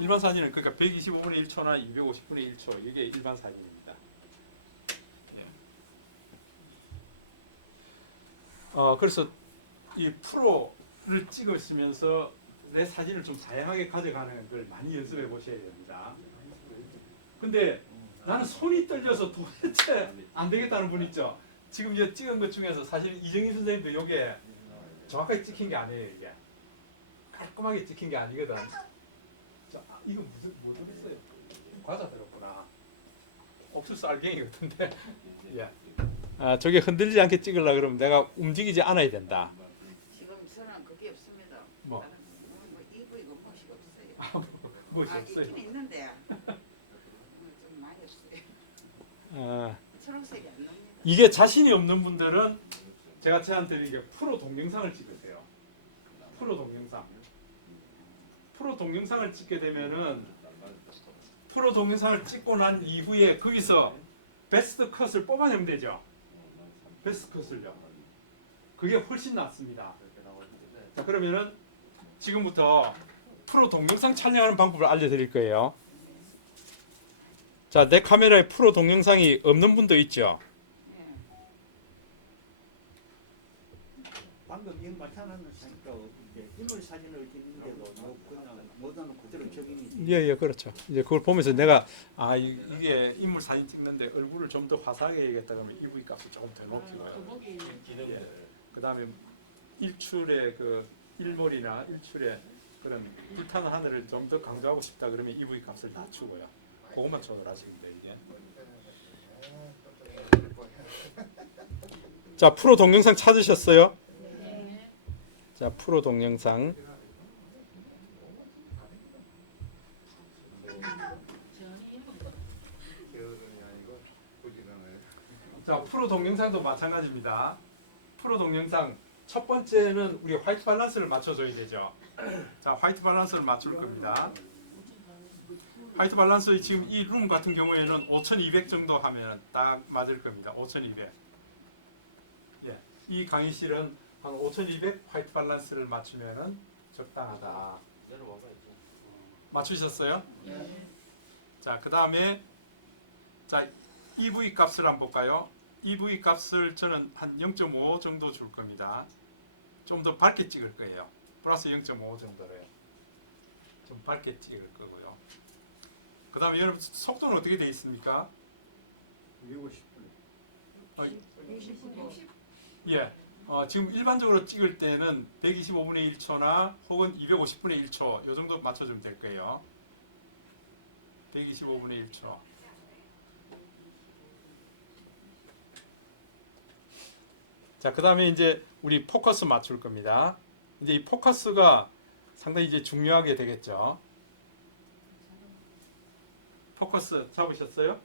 일반 사진은 그러니까 125분의 1초나 250분의 1초 이게 일반 사진입니다. 예. 그래서 이 프로를 찍으시면서 내 사진을 좀 다양하게 가져가는 걸 많이 연습해 보셔야 됩니다. 근데 나는 손이 떨려서 도대체 안 되겠다는 분 있죠. 지금 이제 찍은 것 중에서 사실 이정희 선생님도 이게 정확하게 찍힌 게 아니에요. 이게 깔끔하게 찍힌 게 아니거든. 이거 뭐 들었어요? 과자 들었구나. 옥수수 알갱이 같은데. 예. 저게 흔들리지 않게 찍으려고 그러면 내가 움직이지 않아야 된다. 지금 저는 그게 없습니다. 뭐? 나는 뭐 EV가 무엇이 없어요. 무엇이 없어요? 있긴 있는데 좀 많이 없어요. 어, 초록색이 안 납니다. 이게 자신이 없는 분들은 제가 제안드리는 게 프로 동영상을 찍으세요. 프로 동영상. 프로 동영상을 찍게 되면은 프로 동영상을 찍고 난 이후에 거기서 베스트 컷을 뽑아내면 되죠. 베스트 컷을요. 그게 훨씬 낫습니다. 자, 그러면은 지금부터 프로 동영상 촬영하는 방법을 알려드릴 거예요. 자, 내 카메라에 프로 동영상이 없는 분도 있죠. 방금 이거 마찬가지로 하니까 이제 인물 사진을 찍는데도 뭐 그냥 모든 그대로 적용이 돼. 예, 그렇죠. 이제 그걸 보면서 내가 이게 인물 사진 찍는데 얼굴을 좀 더 화사하게 해야겠다 그러면 EV 값을 조금 더 높이고요. 예. 그다음에 일출의 그 일몰이나 일출의 그런 불타는 하늘을 좀 더 강조하고 싶다 그러면 EV 값을 낮추고요. 그것만 조절하시면 돼요. 이게. 자, 프로 동영상 찾으셨어요? 자, 프로 동영상. 자, 프로 동영상도 마찬가지입니다. 프로 동영상 첫 번째는 우리 화이트 밸런스를 맞춰줘야 되죠. 자, 화이트 밸런스를 맞출 겁니다. 화이트 밸런스 지금 이 룸 같은 경우에는 5200 정도 하면 딱 맞을 겁니다. 5200. 예, 이 강의실은 한 5200 화이트 밸런스를 맞추면은 적당하다. 맞추셨어요? 자, 그 다음에 자, EV 값을 한번 볼까요? EV 값을 저는 한 0.5 정도 줄 겁니다. 좀 더 밝게 찍을 거예요. 플러스 0.5 정도로요. 좀 밝게 찍을 거고요. 그 다음에 여러분 속도는 어떻게 되어 있습니까? 150분. 예. 지금 일반적으로 찍을 때는 125분의 1초나 혹은 250분의 1초 이 정도 맞춰주면 될 거예요. 125분의 1초. 자, 그 다음에 이제 우리 포커스 맞출 겁니다. 이제 이 포커스가 상당히 이제 중요하게 되겠죠. 포커스 잡으셨어요?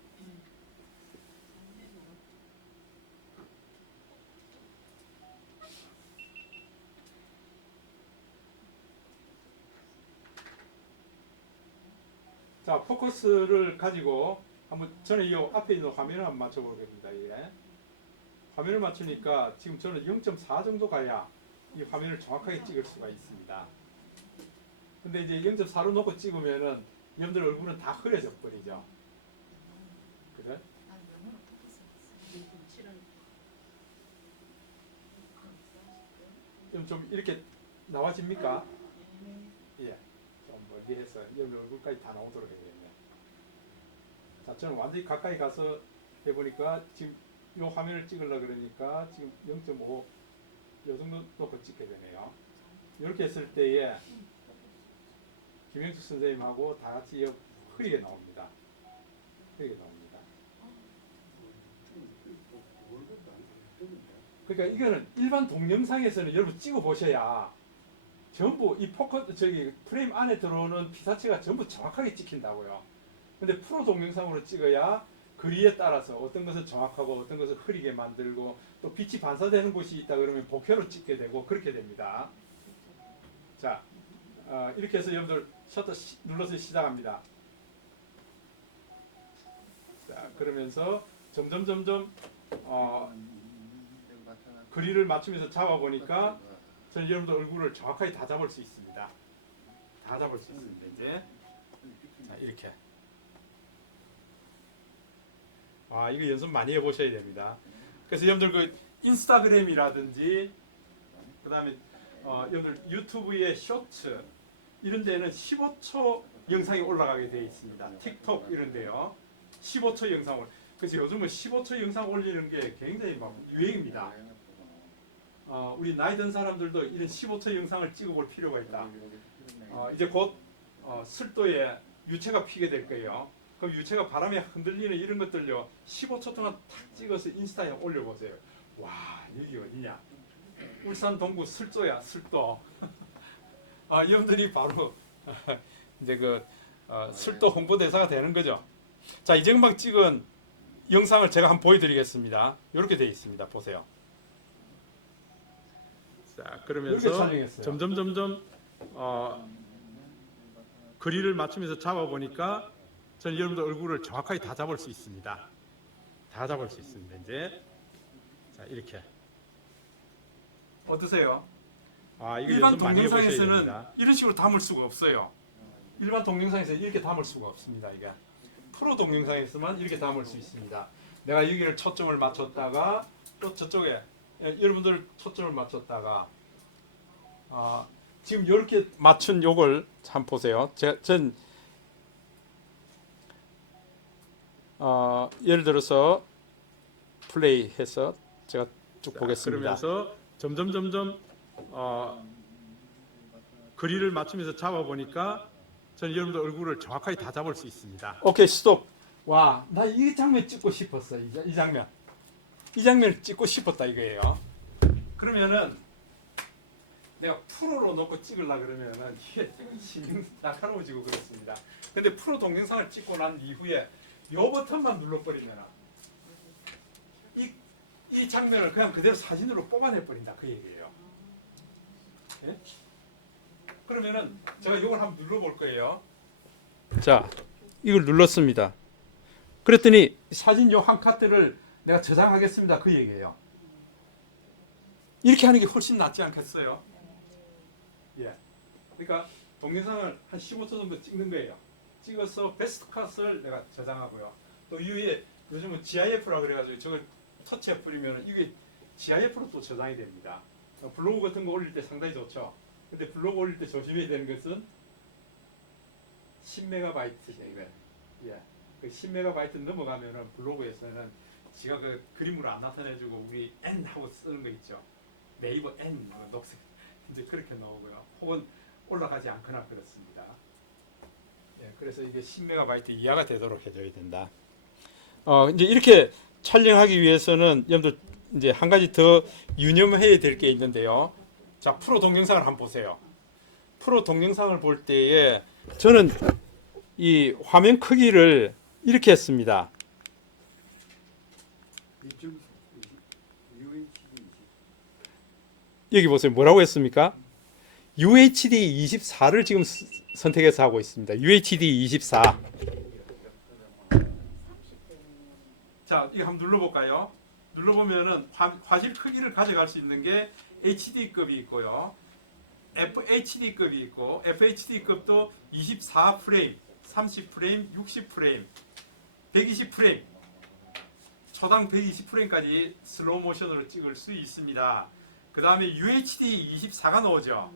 자, 포커스를 가지고 한번 저는 이 앞에 있는 화면을 한번 맞춰보겠습니다. 이게. 화면을 맞추니까 지금 저는 0.4 정도 가야 이 화면을 정확하게 찍을 수가 있습니다. 근데 이제 0.4로 놓고 찍으면은 여러분들 얼굴은 다 흐려져 버리죠. 그래? 좀 이렇게 나와집니까? 예. 좀 멀리 해서 여러분 얼굴까지 다 나오도록 해야겠네. 자, 저는 완전히 가까이 가서 해보니까 지금 이 화면을 찍으려고 그러니까 지금 0.5 이 정도 놓고 찍게 되네요. 이렇게 했을 때에 김영수 선생님하고 다 같이 흐리게 나옵니다. 흐리게 나옵니다. 그러니까 이거는 일반 동영상에서는 여러분 찍어 보셔야 전부 이 프레임 안에 들어오는 피사체가 전부 정확하게 찍힌다고요. 근데 프로 동영상으로 찍어야 거리에 따라서 어떤 것은 정확하고 어떤 것은 흐리게 만들고 또 빛이 반사되는 곳이 있다 그러면 복회로 찍게 되고 그렇게 됩니다. 자, 이렇게 해서 여러분들 셔터 눌러서 시작합니다. 자, 그러면서 점점 거리를 맞추면서 잡아보니까 저는 여러분들 얼굴을 정확하게 다 잡을 수 있습니다. 다 잡을 수 있습니다. 이제 자, 이렇게. 이거 연습 많이 해보셔야 됩니다. 그래서 여러분들 그 인스타그램이라든지 그 다음에 여러분들 유튜브의 쇼츠 이런 데는 15초 영상이 올라가게 되어 있습니다. 틱톡 이런 데요. 15초 영상을. 그래서 요즘은 15초 영상 올리는 게 굉장히 막 유행입니다. 우리 나이 든 사람들도 이런 15초 영상을 찍어볼 필요가 있다. 이제 곧 슬도에 유체가 피게 될 거예요. 그럼 유체가 바람에 흔들리는 이런 것들요 15초 동안 탁 찍어서 인스타에 올려보세요. 와, 여기 어디냐? 울산 동구 슬도야, 슬도. 여러분들이 바로 이제 그 슬도 홍보대사가 되는 거죠. 자, 이정박 찍은 영상을 제가 한번 보여드리겠습니다. 이렇게 되어 있습니다. 보세요. 자, 그러면서 점점 거리를 맞추면서 잡아보니까 저는 여러분들 얼굴을 정확하게 다 잡을 수 있습니다. 다 잡을 수 있습니다. 이제 자 이렇게 어떠세요? 아 이거 일반 연습 많이 해보셔야 동영상에서는 됩니다. 이런 식으로 담을 수가 없어요. 일반 동영상에서 이렇게 담을 수가 없습니다. 이게 프로 동영상에서만 이렇게 담을 수 있습니다. 내가 여기를 초점을 맞췄다가 또 저쪽에 여러분들 초점을 맞췄다가 지금 이렇게 맞춘 요걸 참 보세요. 전 예를 들어서 플레이해서 제가 쭉 보겠습니다. 그러면서 점점 거리를 맞추면서 잡아보니까 저는 여러분들 얼굴을 정확하게 다 잡을 수 있습니다. 오케이 스톱. 와, 나 이 장면 찍고 싶었어. 이 장면을 찍고 싶었다 이거예요. 그러면은 내가 프로로 놓고 찍으려 그러면은 이게 신경 날카로워지고 그렇습니다. 근데 프로 동영상을 찍고 난 이후에 요 버튼만 눌러버리면 이 장면을 그냥 그대로 사진으로 뽑아내 버린다 그 얘기예요. 예? 그러면은 제가 이걸 한번 눌러볼 거예요. 자, 이걸 눌렀습니다. 그랬더니 사진 요 한 카트를 내가 저장하겠습니다 그 얘기예요. 이렇게 하는 게 훨씬 낫지 않겠어요? 예. 그러니까 동영상을 한 15초 정도 찍는 거예요. 찍어서 베스트 컷을 내가 저장하고요. 또 이후에 요즘은 GIF라고 그래가지고 저걸 터치해 뿌리면 이게 GIF로 또 저장이 됩니다. 블로그 같은 거 올릴 때 상당히 좋죠. 근데 블로그 올릴 때 조심해야 되는 것은 10MB죠 이거. 예. 그 10MB 넘어가면은 블로그에서는 지가 그 그림으로 안 나타내주고 우리 N 하고 쓰는 거 있죠. 네이버 N 녹색 이제 그렇게 나오고요. 혹은 올라가지 않거나 그렇습니다. 예, 그래서 이게 10MB 이하가 되도록 해줘야 된다. 이제 이렇게 촬영하기 위해서는 여러분들 이제 한 가지 더 유념해야 될 게 있는데요. 자, 프로 동영상을 한번 보세요. 프로 동영상을 볼 때에 저는 이 화면 크기를 이렇게 했습니다. 여기 보세요. 뭐라고 했습니까? UHD 24를 지금 선택해서 하고 있습니다. UHD 24. 자, 이거 한번 눌러볼까요? 눌러보면은 화질 크기를 가져갈 수 있는 게 HD급이 있고요. FHD급이 있고 FHD급도 24프레임, 30프레임, 60프레임, 120프레임, 초당 120프레임까지 슬로우 모션으로 찍을 수 있습니다. 그 다음에 UHD 24가 나오죠.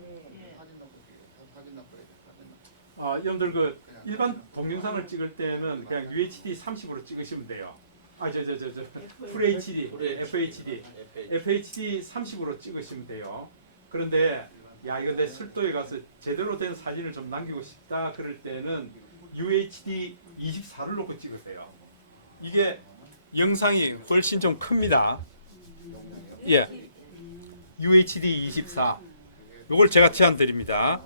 여러분들 그 일반 동영상을 찍을 때는 그냥 UHD 30으로 찍으시면 돼요. FHD, FHD 30으로 찍으시면 돼요. 그런데 야 이거 내 술도에 가서 제대로 된 사진을 좀 남기고 싶다 그럴 때는 UHD 24를 놓고 찍으세요. 이게 영상이 훨씬 좀 큽니다. 예, UHD 24. 이걸 제가 제안 드립니다.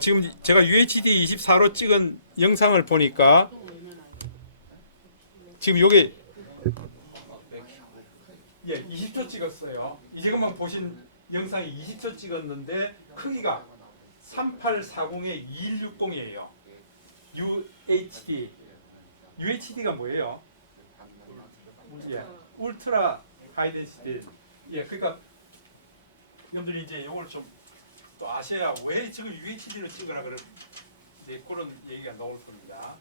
지금 제가 UHD 24로 찍은 영상을 보니까 지금 요게 20초 찍었어요. 지금만 보신 영상이 20초 찍었는데 크기가 3840에 2160이에요. UHD. UHD가 뭐예요? 울트라 하이덴시티. 그러니까 여러분들이 이제 이걸 좀 또 아셔야 왜 지금 UHD로 찍으라 그런 이제 그런 얘기가 나올 겁니다.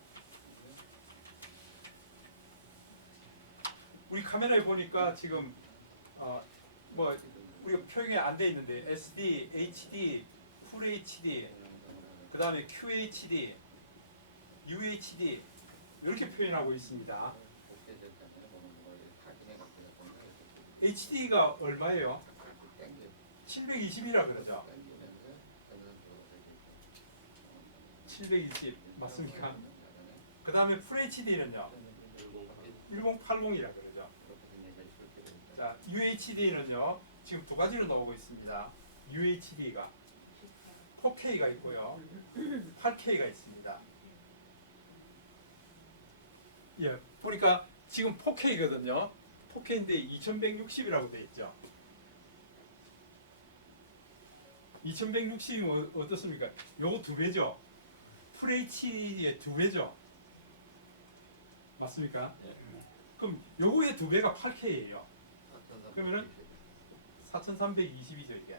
우리 카메라에 보니까 지금 뭐 우리가 표현이 안 돼 있는데 SD, HD, Full HD, 그 다음에 QHD, UHD 이렇게 표현하고 있습니다. HD가 얼마예요? 720이라 그러죠. 720 맞습니까? 그 다음에 FHD는요 1080이라 그러죠. 자, UHD는요 지금 두 가지로 나오고 있습니다. UHD가 4K가 있고요 8K가 있습니다. 보니까 지금 4K거든요. 4K인데 2160이라고 되어 있죠. 2160이면 어떻습니까? 요거 두 배죠. FHD의 2배죠. 맞습니까? 예. 그럼 요거의 2배가 8K예요. 그러면은 4320이죠 이게.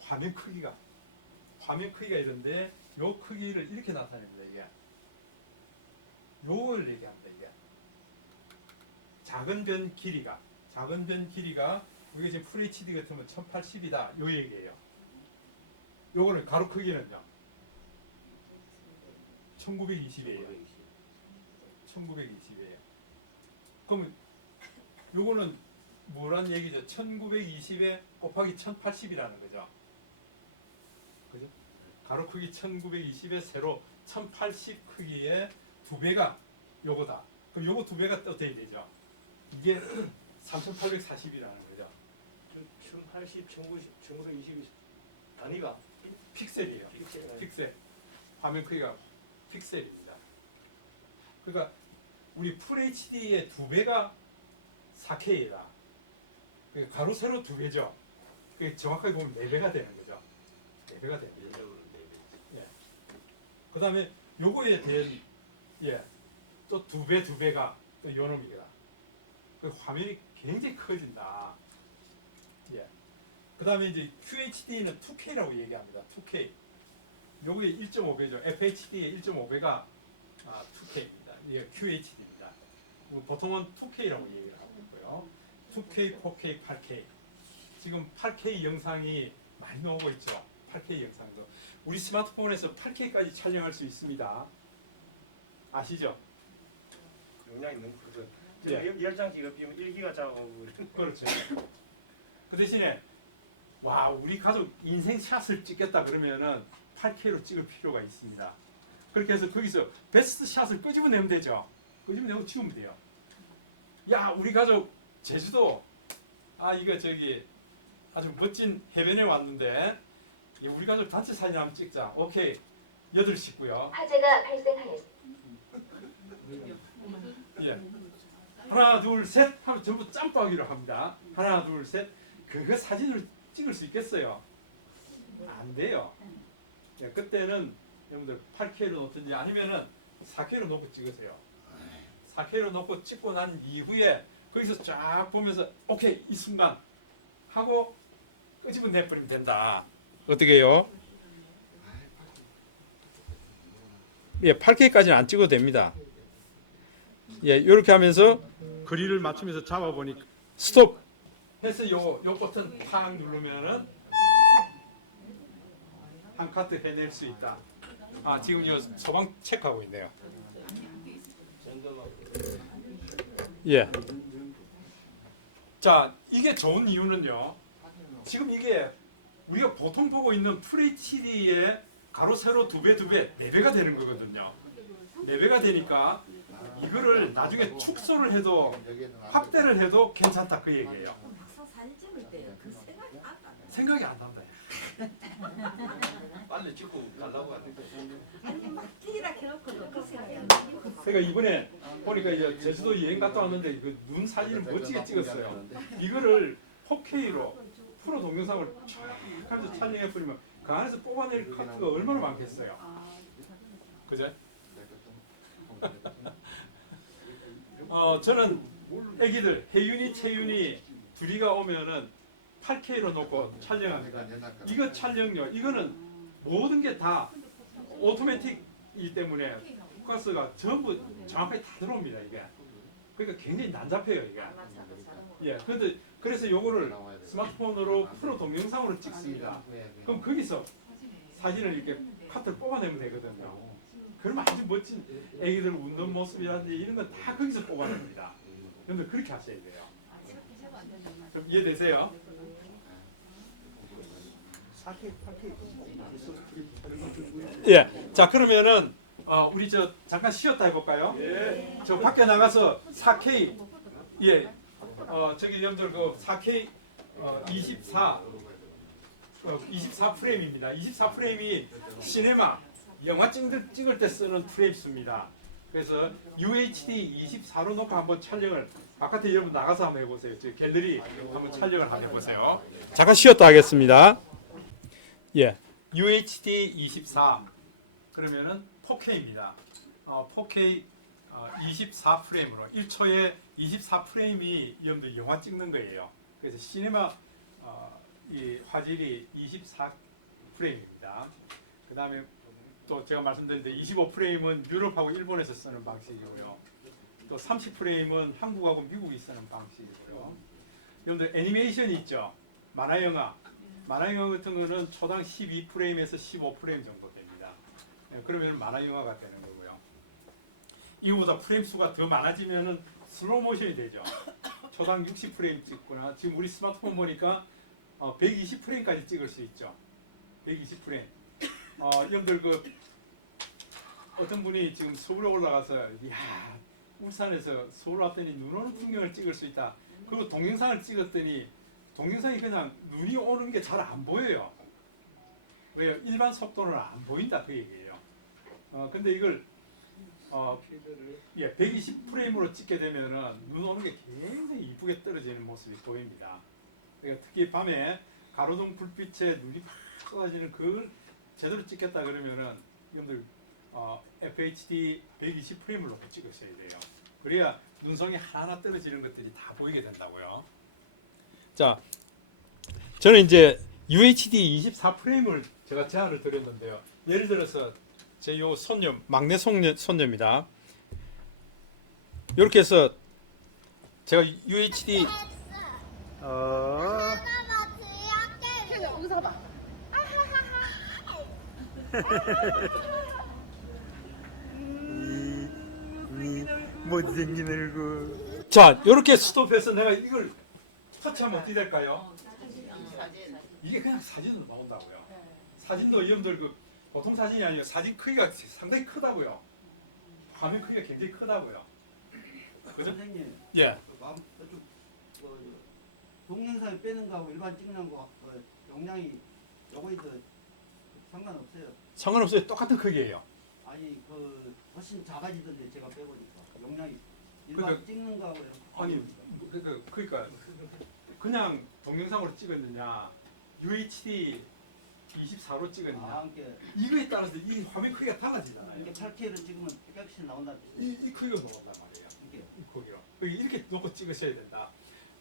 화면 크기가 이런데 요 크기를 이렇게 나타냅니다 이게. 요걸 얘기합니다 이게. 작은 변 길이가 우리가 지금 FHD 같으면 1080이다 요 얘기예요. 요거는 가로 크기는요 1920이에요. 1920이에요. 그럼 요거는 뭐란 얘기죠? 1920에 곱하기 1080이라는 거죠. 그죠? 가로 크기 1920에 세로 1080 크기의 2배가 요거다. 그럼 요거 2배가 어떻게 되죠? 이게 3840이라는 거죠. 1080, 1920, 1920 단위가 픽셀이에요. 픽셀. 화면 크기가 픽셀입니다. 그러니까 우리 FHD의 2배가 4K다. 가로 세로 2배죠. 그게 정확하게 보면 4배가 되는 거죠. 4배가 되는 거죠. 예. 그 다음에 요거에 대한 또 2배가 요놈이다. 그 화면이 굉장히 커진다. 예. 그 다음에 이제 QHD는 2K라고 얘기합니다. 2K. 요게 1.5배죠. FHD의 1.5배가 2K입니다. 이게 QHD입니다. 보통은 2K라고 얘기를 하고 있고요. 2K, 4K, 8K. 지금 8K 영상이 많이 나오고 있죠. 8K 영상도. 우리 스마트폰에서 8K까지 촬영할 수 있습니다. 아시죠? 용량이 너무 크죠. 예. 10장씩 비우면 1기가 작아오고 그렇죠. 그 대신에 와 우리 가족 인생샷을 찍겠다 그러면은 8K로 찍을 필요가 있습니다. 그렇게 해서 거기서 베스트 샷을 끄집어내면 되죠. 끄집어내고 지우면 돼요. 야 우리 가족 제주도 이거 저기 아주 멋진 해변에 왔는데 우리 가족 단체 사진 한번 찍자. 오케이 8식구요. 화재가 발생하였습니다. 예. 하나 둘 셋 하면 전부 짬바기로 합니다. 하나 둘 셋. 그거 사진을 찍을 수 있겠어요? 안 돼요. 예, 그때는 여러분들 8K로 놓든지 아니면은 4K로 놓고 찍으세요. 4K로 놓고 찍고 난 이후에 거기서 쫙 보면서 오케이 이 순간 하고 끄집어 내버리면 된다. 어떻게 해요? 예, 8K까지는 안 찍어도 됩니다. 예, 이렇게 하면서 거리를 맞추면서 잡아보니까 스톱 해서 요 버튼 탁 누르면은 한 카트 해낼 수 있다. 지금 요 소방 체크하고 있네요. 예. 자, 이게 좋은 이유는요. 지금 이게 우리가 보통 보고 있는 FHD의 가로 세로 2배, 4배가 되는 거거든요. 4배가 되니까 이거를 나중에 축소를 해도 확대를 해도 괜찮다 그 얘기예요. 막상 사진 찍을 때 그 생각이 생각이 안 나. 안 난다. 빨리 찍고 가려고 하는데 아니 막 TV라 켜놓고도 그 생각이 안 나. 그러니까 이번에 보니까 이제 제주도 여행 갔다 왔는데 이거 눈 사진을 멋지게 찍었어요. 이거를 4K로 프로 동영상을 쫙 하면서 촬영해 버리면 그 안에서 뽑아낼 카트가 얼마나 많겠어요. 그죠? 저는 애기들 혜윤이, 채윤이 둘이가 오면은 8K로 놓고 촬영합니다. 이거 촬영요. 이거는 모든 게 다 오토매틱이기 때문에 포커스가 전부 정확하게 다 들어옵니다. 이게. 그러니까 굉장히 난잡해요. 이게. 예. 그래서 요거를 스마트폰으로 프로 동영상으로 찍습니다. 그럼 거기서 사진을 이렇게 카트를 뽑아내면 되거든요. 그러면 아주 멋진 애기들 웃는 모습이라든지 이런 건 다 거기서 뽑아냅니다. 여러분들 그렇게 하셔야 돼요. 좀 이해되세요? 4K, 8K. 예. 자 그러면은 우리 저 잠깐 쉬었다 해볼까요? 예. 저 밖에 나가서 4K 예. 저기 여러분들 그 4K 24 프레임입니다. 24 프레임이 시네마 영화 찍을 때 쓰는 프레임 수입니다. 그래서 UHD 24로 놓고 한번 촬영을 바깥에 여러분 나가서 한번 해보세요. 저 갤러리 한번 촬영을 한번 해보세요. 잠깐 쉬었다 하겠습니다. 예, UHD 24 그러면은 4K입니다. 4K 24프레임으로 1초에 24프레임이 여러분들 영화 찍는 거예요. 그래서 시네마 이 화질이 24프레임입니다. 그 다음에 또 제가 말씀드린 데 25프레임은 유럽하고 일본에서 쓰는 방식이고요. 또 30프레임은 한국하고 미국이 쓰는 방식이고요. 여러분들 애니메이션이 있죠. 만화 영화 같은 거는 초당 12프레임에서 15프레임 정도 됩니다. 그러면 만화 영화가 되는 거고요. 이거보다 프레임 수가 더 많아지면은 슬로우 모션이 되죠. 초당 60프레임 찍거나 지금 우리 스마트폰 보니까 120프레임까지 찍을 수 있죠. 120프레임. 여러분들 그 어떤 분이 지금 서울에 올라가서 야 울산에서 서울 왔더니 눈 오는 풍경을 찍을 수 있다. 그리고 동영상을 찍었더니 동영상이 그냥 눈이 오는 게 잘 안 보여요. 왜요? 일반 속도는 안 보인다 그 얘기예요. 근데 이걸 120프레임으로 찍게 되면은 눈 오는 게 굉장히 이쁘게 떨어지는 모습이 보입니다. 그러니까 특히 밤에 가로등 불빛에 눈이 팍 쏟아지는 그걸 제대로 찍겠다 그러면은 여러분들 FHD 120프레임을 놓고 찍으셔야 돼요. 그래야 눈송이 하나 떨어지는 것들이 다 보이게 된다고요. 자, 저는 이제 UHD 24프레임을 제가 제안을 드렸는데요. 예를 들어서 제 요 손녀, 막내 손녀입니다. 이렇게 해서 제가 UHD 여기서 봐. 못생긴 얼굴. 자, 이렇게 스톱해서 내가 이걸 터치하면 어떻게 될까요? 사진. 이게 그냥 사진으로 나온다고요. 사진도 여러분들 그 보통 사진이 아니에요. 사진 크기가 상당히 크다고요. 화면 크기가 굉장히 크다고요. 그죠? 선생님, 예. 동영상 빼는 거하고 일반 찍는 거 용량이 요거에서 상관없어요. 상관없어요. 똑같은 크기예요. 아니 훨씬 작아지던데 제가 빼보니까 용량이 일반 그러니까- 찍는 거하고 아니, 그러니까 그냥 동영상으로 찍었느냐, UHD 24로 찍었느냐, 이거에 따라서 이 화면 크기가 달라지잖아요. 이렇게 8K로 찍으면 100씩 나온다. 이 크기가 나온단 말이에요. 이게 이 크기로. 이렇게 놓고 찍으셔야 된다.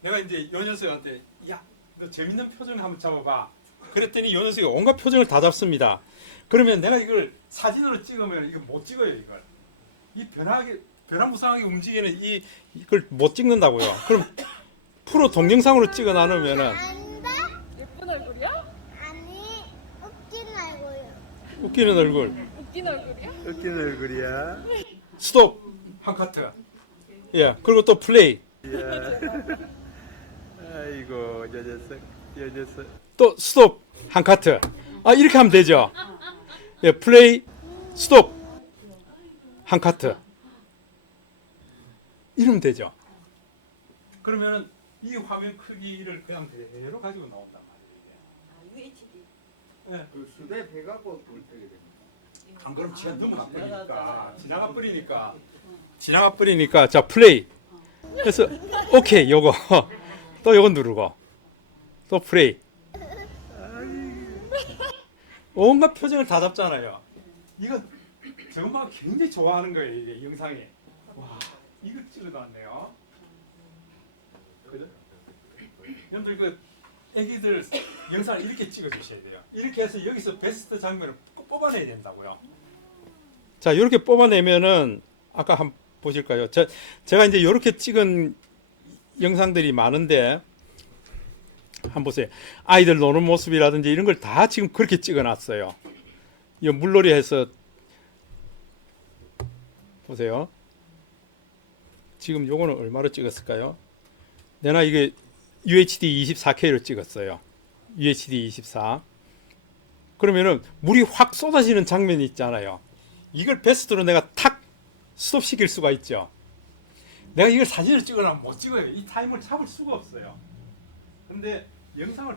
내가 이제 요 녀석한테 야, 너 재밌는 표정 한번 잡아봐. 그랬더니 요 녀석이 온갖 표정을 다 잡습니다. 그러면 내가 이걸 사진으로 찍으면 이거 못 찍어요. 이걸 이 변화무쌍하게 움직이는 이걸 못 찍는다고요. 그럼 프로 동영상으로 찍어 나누면은 예쁜 얼굴이야? 아니, 웃긴 얼굴. 웃기는 얼굴. 웃긴 얼굴이야? 웃기는 얼굴이야. 스톱 한 카트. 예. 그리고 또 플레이. 아이고 여 녀석. 또 스톱 한 카트. 이렇게 하면 되죠. 예, 플레이, 스톱 한 카트. 이러면 되죠. 그러면은 이 화면 크기를 그냥 그대로 가지고 나온단 말이에요. UHD. 예. 그 수대 배갖고 불태게 됩니다. 안 그럼 지가 지나가 버리니까 자 플레이. 그래서 오케이 요거 또 요거 누르고 또 플레이. 온갖 표정을 다 잡잖아요. 이거 정말 굉장히 좋아하는 거예요. 이게 영상에. 와 이거 찍어놨네요. 그죠? 여러분들 그 애기들 영상을 이렇게 찍어주셔야 돼요. 이렇게 해서 여기서 베스트 장면을 꼭 뽑아내야 된다고요. 자 이렇게 뽑아내면은 아까 한번 보실까요? 제가 이제 이렇게 찍은 영상들이 많은데 한번 보세요. 아이들 노는 모습이라든지 이런 걸 다 지금 그렇게 찍어놨어요. 이 물놀이 해서 보세요. 지금 요거는 얼마로 찍었을까요? 내가 이게 UHD 24K로 찍었어요. UHD 24. 그러면은 물이 확 쏟아지는 장면이 있잖아요. 이걸 베스트로 내가 탁 스톱시킬 수가 있죠. 내가 이걸 사진을 찍어놔면 못 찍어요. 이 타임을 잡을 수가 없어요. 근데 영상을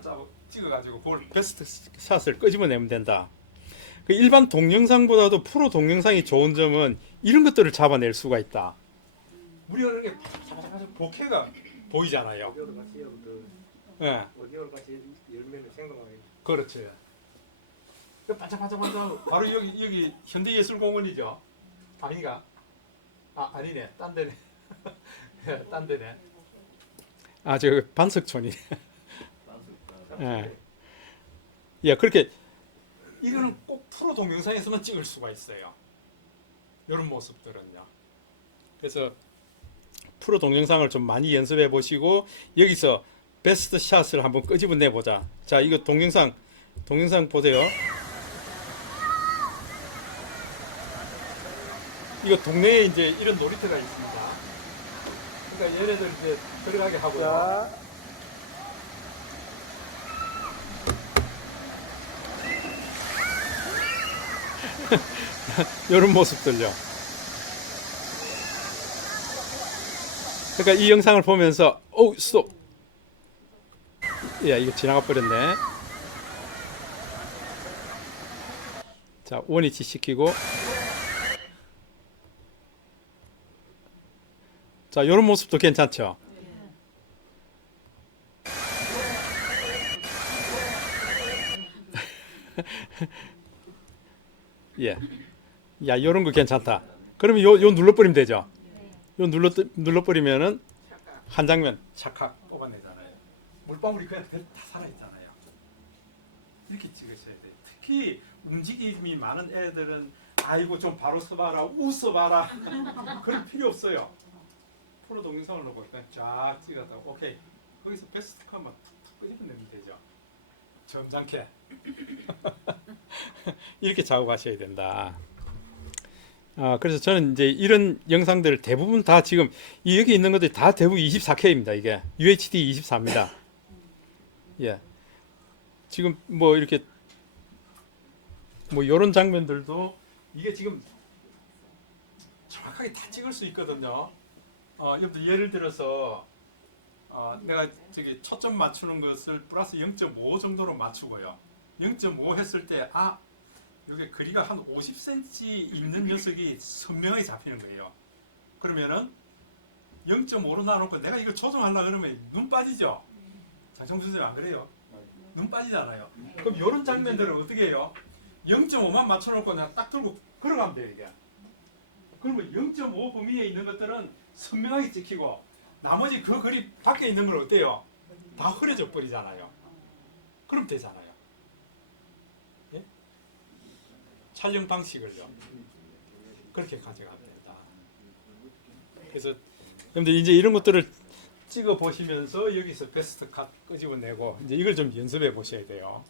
찍어가지고 그걸 베스트 샷을 끄집어내면 된다. 그 일반 동영상보다도 프로 동영상이 좋은 점은 이런 것들을 잡아낼 수가 있다. 우리가 이렇게 바삭바삭 bokeh가 보이잖아요. 오디오를 같이 해도 예, 오디오를 같이 열면 생동하게. 그렇죠. 그 반짝반짝반짝 바로 여기 현대예술공원이죠. 아닌가? 아 아니네, 딴 데네. 딴 데네. 아 저 반석촌이. 예. 예, 그렇게 이거는 꼭 프로 동영상에서만 찍을 수가 있어요. 이런 모습들은요. 그래서 프로 동영상을 좀 많이 연습해 보시고 여기서 베스트 샷을 한번 끄집어내 보자. 자, 이거 동영상 보세요. 이거 동네에 이제 이런 놀이터가 있습니다. 그러니까 얘네들 이제 들어가게 하고요. 이런 모습들요. 그러니까 이 영상을 보면서 스톱. 야, 이거 지나가 버렸네. 자, 원위치 시키고. 자, 이런 모습도 괜찮죠. 예. 야, 요런 거 괜찮다. 그러면 요 눌러버리면 되죠. 요 눌러버리면은 한 장면 착각 뽑아내잖아요. 물방울이 그냥 다 살아있잖아요. 이렇게 찍으셔야 돼요. 특히 움직임이 많은 애들은 아이고 좀 바로 서봐라, 웃어봐라. 그럴 필요 없어요. 프로 동영상을 넣고 그냥 쫙 찍었다. 오케이. 거기서 베스트 컷만 툭툭 끄집어내면 되죠. 점잖게. 이렇게 작업하셔야 된다. 그래서 저는 이제 이런 영상들 대부분 다 지금 여기 있는 것들이 다 대부분 24K입니다. 이게 UHD 24입니다. 예. 지금 뭐 이렇게 뭐 이런 장면들도 이게 지금 정확하게 다 찍을 수 있거든요. 여러분들 예를 들어서 내가 저기 초점 맞추는 것을 플러스 0.5 정도로 맞추고요. 0.5 했을 때 여기 거리가 한 50cm 있는 녀석이 선명하게 잡히는 거예요. 그러면은 0.5로 나눠놓고 내가 이거 조정하려고 그러면 눈 빠지죠? 장정수 선생님 안 그래요? 눈 빠지잖아요. 그럼 이런 장면들은 어떻게 해요? 0.5만 맞춰놓고 그냥 딱 들고 걸어가면 돼요, 이게. 그러면 0.5 범위에 있는 것들은 선명하게 찍히고 나머지 그 거리 밖에 있는 건 어때요? 다 흐려져 버리잖아요. 그럼 되잖아요. 예? 촬영 방식을요. 그렇게 가져가면 된다. 그래서 여러분들 이제 이런 것들을 찍어 보시면서 여기서 베스트 컷 끄집어내고 이제 이걸 좀 연습해 보셔야 돼요.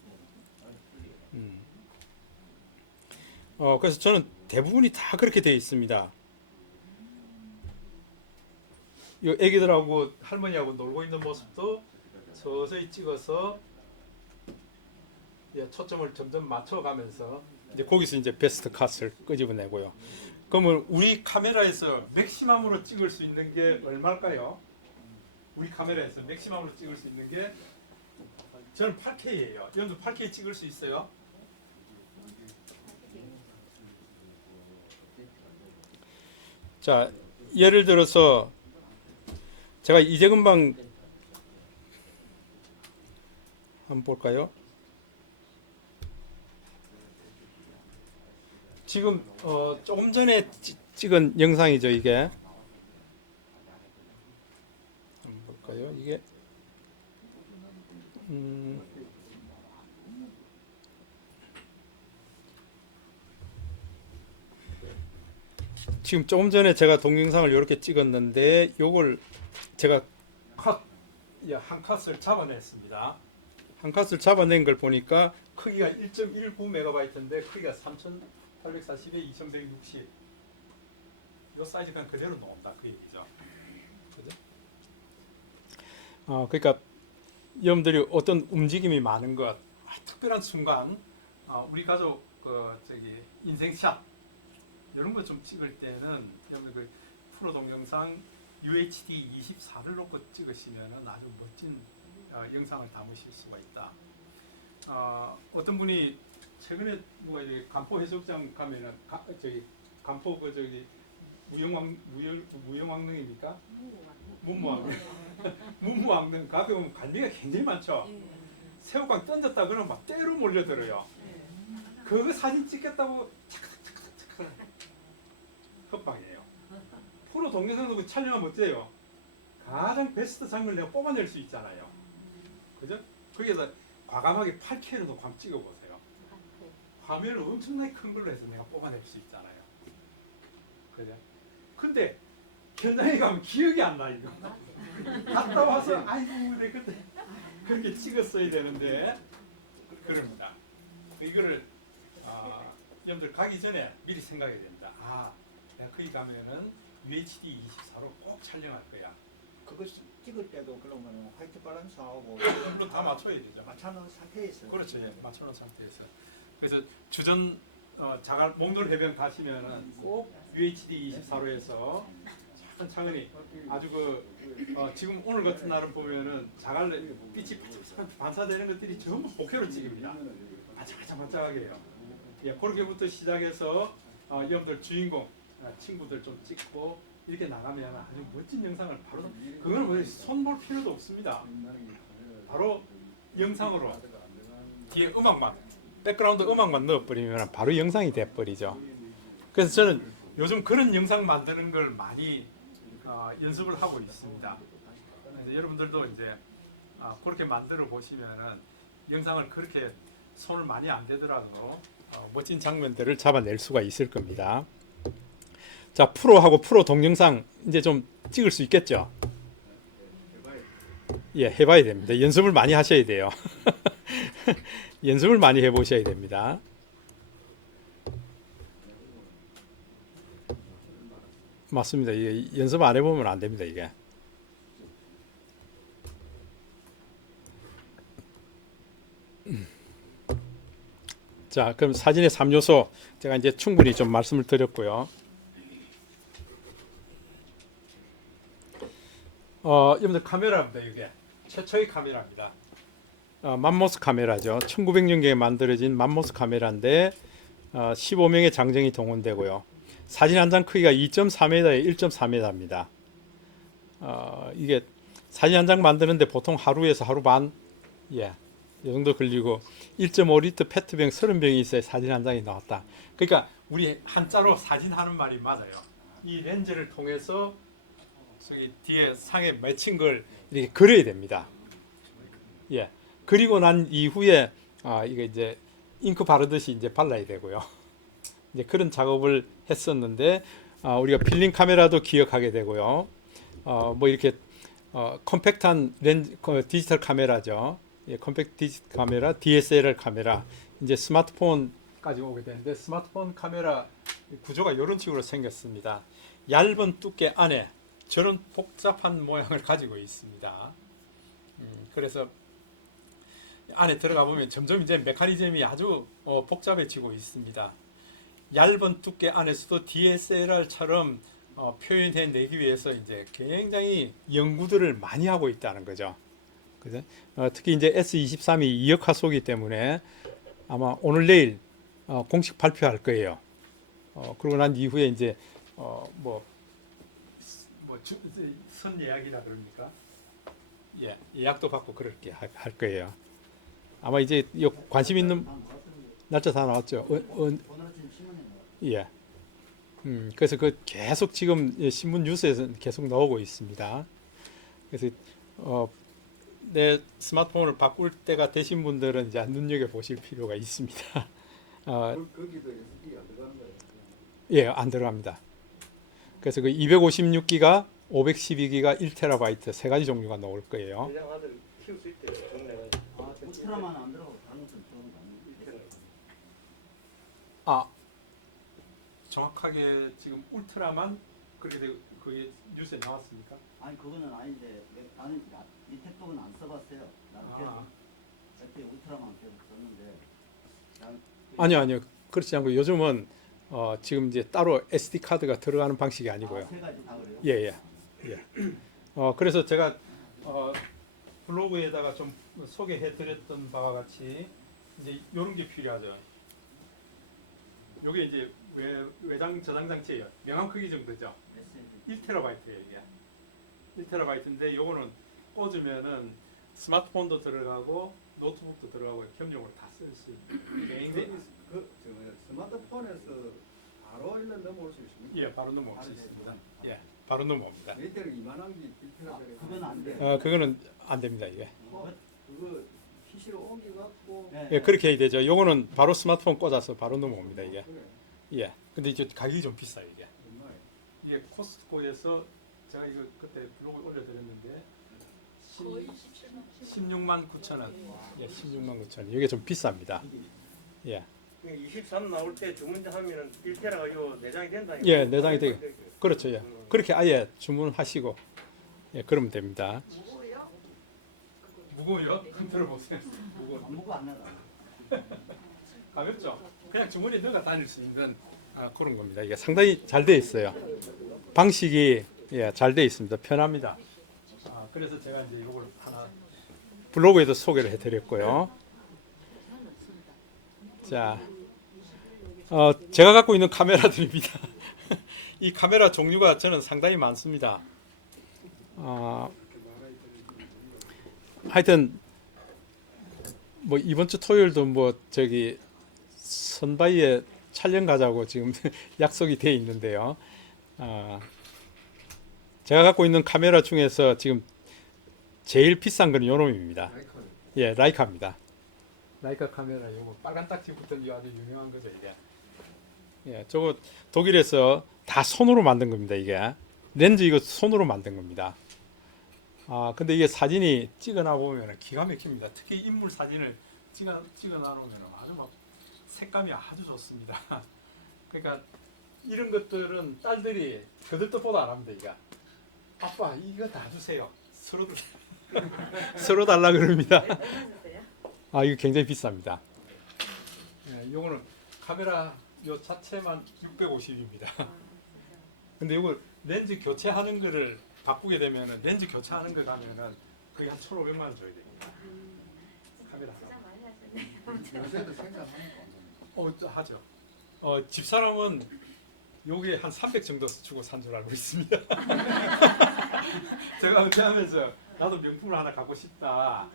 그래서 저는 대부분이 다 그렇게 되어 있습니다. 이 애기들하고 할머니하고 놀고 있는 모습도 서서히 찍어서 초점을 점점 맞춰가면서 이제 거기서 이제 베스트 컷을 끄집어내고요. 그러면 우리 카메라에서 맥시멈으로 찍을 수 있는 게 얼마일까요? 우리 카메라에서 맥시멈으로 찍을 수 있는 게 저는 8K예요. 여러분들 8K 찍을 수 있어요? 자, 예를 들어서 제가 이제 금방 한번 볼까요? 지금 조금 전에 찍은 영상이죠, 이게. 한번 볼까요? 이게 지금 조금 전에 제가 동영상을 이렇게 찍었는데 요걸 제가 한 컷을 잡아냈습니다. 한 컷을 잡아낸 걸 보니까 크기가 1.19MB인데 크기가 3840에 2160. 이 사이즈 그냥 그대로 나온다 그 얘기죠. 그죠? 그러니까 여러분들이 어떤 움직임이 많은 것, 특별한 순간, 우리 가족 인생샷 이런 거 좀 찍을 때는 여러분들 그 프로 동영상 UHD 24를 놓고 찍으시면 아주 멋진 영상을 담으실 수가 있다. 어떤 분이 최근에 간포 해수욕장 가면은 간포 무용왕릉입니까? 문무왕릉 가게 보면 갈매기가 굉장히 많죠. 새우깡 던졌다 그러면 막 떼로 몰려들어요. 그거 사진 찍겠다고 착착착착 협박이에요. 프로 동영상도 그 촬영하면 어때요? 가장 베스트 장면을 내가 뽑아낼 수 있잖아요. 그죠? 거기에서 과감하게 8K로도 한번 찍어보세요. 화면을 엄청나게 큰 걸로 해서 내가 뽑아낼 수 있잖아요. 그죠? 근데 현장에 가면 기억이 안 나, 이거. 갔다 와서 아이고 내 그때 그렇게 찍었어야 되는데 그럽니다. 이거를 여러분들 가기 전에 미리 생각해야 됩니다. 내가 거기 가면은 UHD 24로 꼭 촬영할 거야. 그거 찍을 때도 그러면 화이트 밸런스하고 물론 다 맞춰야 되죠. 맞춰놓은 상태에서. 그렇죠. 예, 맞춰놓은 상태에서. 그래서 주전 자갈 몽돌 해변 가시면은 꼭 UHD 24로 해서 차근차근히 아주 지금 오늘 같은 날은 보면은 자갈 빛이 반사되는 것들이 전부 복회로 찍힙니다. 반짝반짝하게 해요. 예, 그렇게부터 시작해서 여러분들 주인공 친구들 좀 찍고 이렇게 나가면 아주 멋진 영상을 바로 그거는 뭐 손 볼 필요도 없습니다. 바로 영상으로 뒤에 음악만 백그라운드 음악만 넣어버리면 바로 영상이 돼버리죠. 그래서 저는 요즘 그런 영상 만드는 걸 많이 연습을 하고 있습니다. 그래서 여러분들도 이제 그렇게 만들어 보시면은 영상을 그렇게 손을 많이 안 대더라도 멋진 장면들을 잡아낼 수가 있을 겁니다. 자, 프로하고 프로 동영상 이제 좀 찍을 수 있겠죠? 예, 해봐야 됩니다. 연습을 많이 하셔야 돼요. 연습을 많이 해보셔야 됩니다. 맞습니다. 이게 연습 안 해보면 안 됩니다. 이게. 자, 그럼 사진의 3요소 제가 이제 충분히 좀 말씀을 드렸고요. 여러분들 카메라입니다. 이게 최초의 카메라입니다. 맘모스 카메라죠. 1900년경에 만들어진 맘모스 카메라인데 15명의 장정이 동원되고요. 사진 한 장 크기가 2.4m에 1.4m입니다. 이게 사진 한 장 만드는데 보통 하루에서 하루 반, 이 정도 걸리고 1.5리터 페트병 30병이 있어야 사진 한 장이 나왔다. 그러니까 우리 한자로 사진하는 말이 맞아요. 이 렌즈를 통해서 저기 뒤에 상에 맺힌 걸 이렇게 그려야 됩니다. 예. 그리고 난 이후에 이게 이제 잉크 바르듯이 이제 발라야 되고요. 이제 그런 작업을 했었는데 우리가 필름 카메라도 기억하게 되고요. 뭐 이렇게 컴팩트한 렌즈 디지털 카메라죠. 예, 컴팩트 디지털 카메라, DSLR 카메라, 이제 스마트폰까지 오게 되는데 스마트폰 카메라 구조가 이런 식으로 생겼습니다. 얇은 두께 안에 저런 복잡한 모양을 가지고 있습니다. 그래서 안에 들어가 보면 점점 이제 메커니즘이 아주 복잡해지고 있습니다. 얇은 두께 안에서도 DSLR처럼 표현해내기 위해서 이제 굉장히 연구들을 많이 하고 있다는 거죠. 그죠? 특히 이제 S23이 2억 화소이기 때문에 아마 오늘 내일 공식 발표할 거예요. 그러고 난 이후에 이제 선 예약이라 그럽니까? 예, 예약도 받고 그렇게 할 거예요. 아마 이제 관심 있는 날짜 다 나왔죠. 예. 그래서 그 계속 지금 신문 뉴스에서 계속 나오고 있습니다. 그래서 내 스마트폰을 바꿀 때가 되신 분들은 이제 눈여겨 보실 필요가 있습니다. 거기도 SD 안 들어간 거예요? 예, 안 들어갑니다. 그래서 그 256기가, 512기가, 1TB 세 가지 종류가 나올 거예요. 대장 아들 키울 수 있대. 동네가. 울트라만 안 들어가고 다른 것은 들어간 거 아니에요? 정확하게 지금 울트라만 그렇게 그게 뉴스에 나왔습니까? 아니 그거는 아닌데 나는 밑에 쪽은 안 써봤어요. 나는 계속 그때 울트라만 계속 썼는데. 아니요. 그렇지 않고 요즘은 지금 이제 따로 SD 카드가 들어가는 방식이 아니고요. 세 가지 다 그래요? 예. 그래서 제가 블로그에다가 좀 소개해드렸던 바와 같이 이제 이런 게 필요하죠. 요게 이제 외장 저장 장치예요. 명암 크기 정도죠. 1TB예요 이게. 1TB인데 요거는 꽂으면은 스마트폰도 들어가고 노트북도 들어가고 겸용으로 다 쓸 수 있는 굉장히 스마트폰에서 바로 일단 넘어올 수 있습니다. 예 바로 넘어올 수 있습니다. 예 바로 넘어옵니다. 메이터를 이만한 게 빌트가 되는 그건 안 돼요. 그거는 안 됩니다 이게. 그거 PC로 옮겨갖고 네. 예 그렇게 해야 되죠. 요거는 바로 스마트폰 꽂아서 바로 넘어옵니다 이게. 그래. 예 근데 이제 가격이 좀 비싸요 이게. 정말 이게 코스트코에서 제가 이거 그때 블로그에 올려드렸는데 16만 9천 원. 예 16만 9천 원. 이게 좀 비쌉니다. 예. 23 나올 때 주문하면은 1테라가 요 내장이 된다. 예, 내장이 되게. 그렇죠. 예. 그렇게 아예 주문하시고 예, 그러면 됩니다. 무거워요? 무거워요? 한번 들어보세요. 무거워. 아무거 안 나가. 가볍죠? 그냥 주머니에 넣어 다닐 수 있는 그런 겁니다. 이게 상당히 잘 돼 있어요. 방식이 예, 잘 돼 있습니다. 편합니다. 그래서 제가 이제 이걸 하나 블로그에도 소개를 해드렸고요. 자, 제가 갖고 있는 카메라들입니다. 이 카메라 종류가 저는 상당히 많습니다. 하여튼 뭐 이번 주 토요일도 뭐 저기 선바위에 촬영 가자고 지금 약속이 돼 있는데요. 제가 갖고 있는 카메라 중에서 지금 제일 비싼 건 요놈입니다. 예, 라이카입니다. 라이카 카메라 요거 빨간 딱지 붙은 게 아주 유명한 거죠 이게. 예, 저거 독일에서 다 손으로 만든 겁니다 이게. 렌즈 이거 손으로 만든 겁니다. 근데 이게 사진이 찍어놔 보면 기가 막힙니다. 특히 인물 사진을 찍어놔 놓으면 아주 막 색감이 아주 좋습니다. 그러니까 이런 것들은 딸들이 그들도 안 합니다 이거. 아빠 이거 다 주세요. 서로 달라 그럽니다. 이거 굉장히 비쌉니다. 예, 요거는 카메라 요 자체만 650입니다. 근데 요거 렌즈 교체하는 거를 바꾸게 되면은 렌즈 교체하는 거 가면은 거의 한 1,500만 원 줘야 됩니다. 카메라 하나. 요새도 생각하니까 하죠. 집사람은 요게 한 300 정도 주고 산 줄 알고 있습니다. 제가 은퇴하면서 나도 명품을 하나 갖고 싶다.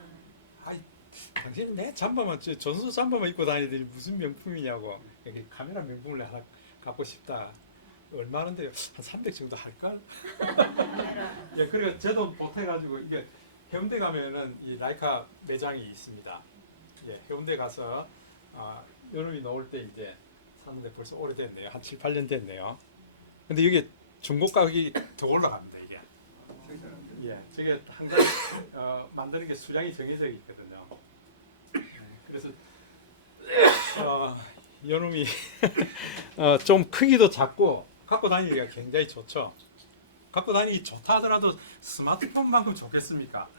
당신 내 잠바만 전수 잠바만 입고 다니더니 무슨 명품이냐고. 여기 카메라 명품을 하나 갖고 싶다. 얼마인데요? 한 300 정도 할까? 예, 그리고 저도 보태가지고 이게 해운대 가면은 이 라이카 매장이 있습니다. 예, 해운대 가서 여름이 나올 때 이제 샀는데 벌써 오래됐네요. 한 7, 8년 됐네요. 근데 이게 중고 가격이 더 올라갑니다 이게. 예, 저게 항상 만드는 게 수량이 정해져 있거든요. 그래서 여름이 좀 크기도 작고 갖고 다니기가 굉장히 좋죠. 갖고 다니기 좋다 하더라도 스마트폰만큼 좋겠습니까?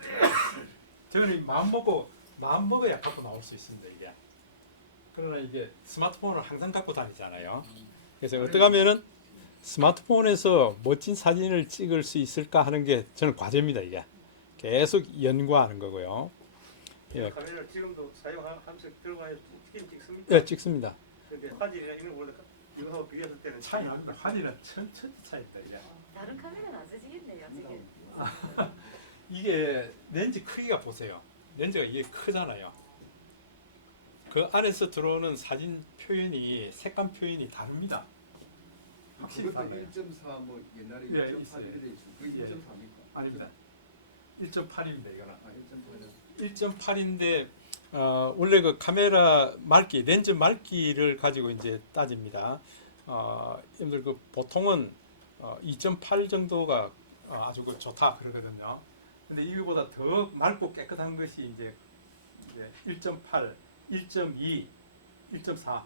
저는 마음 먹어야 갖고 나올 수 있습니다 이게. 그러나 이게 스마트폰을 항상 갖고 다니잖아요. 그래서 어떻게 하면은 스마트폰에서 멋진 사진을 찍을 수 있을까 하는 게 저는 과제입니다 이게. 계속 연구하는 거고요. 예. 카메라를 지금도 사용하면서 들어가야 찍습니까? 예, 찍습니다. 근데 화질이나 이런 거보다 이거하고 비교했을 때는 차이 납니다. 화질은 천천히 차이입니다 이게. 다른 카메라는 안 쓰시겠네요 지금. 이게 렌즈 크기가 보세요. 렌즈가 이게 크잖아요. 그 안에서 들어오는 사진 표현이 색감 표현이 다릅니다. 확실히 그것도 달라요. 1.4 뭐 옛날에 예, 1.8 있어요. 이렇게 돼 있어. 그 예. 1.4입니까? 아닙니다. 1.8입니다 이거는. 1.8은 1.8인데 원래 그 카메라 맑기, 렌즈 맑기를 가지고 이제 따집니다. 여러분들 그 보통은 2.8 정도가 아주 그 좋다 그러거든요. 근데 이거보다 더 맑고 깨끗한 것이 이제 1.8, 1.2, 1.4,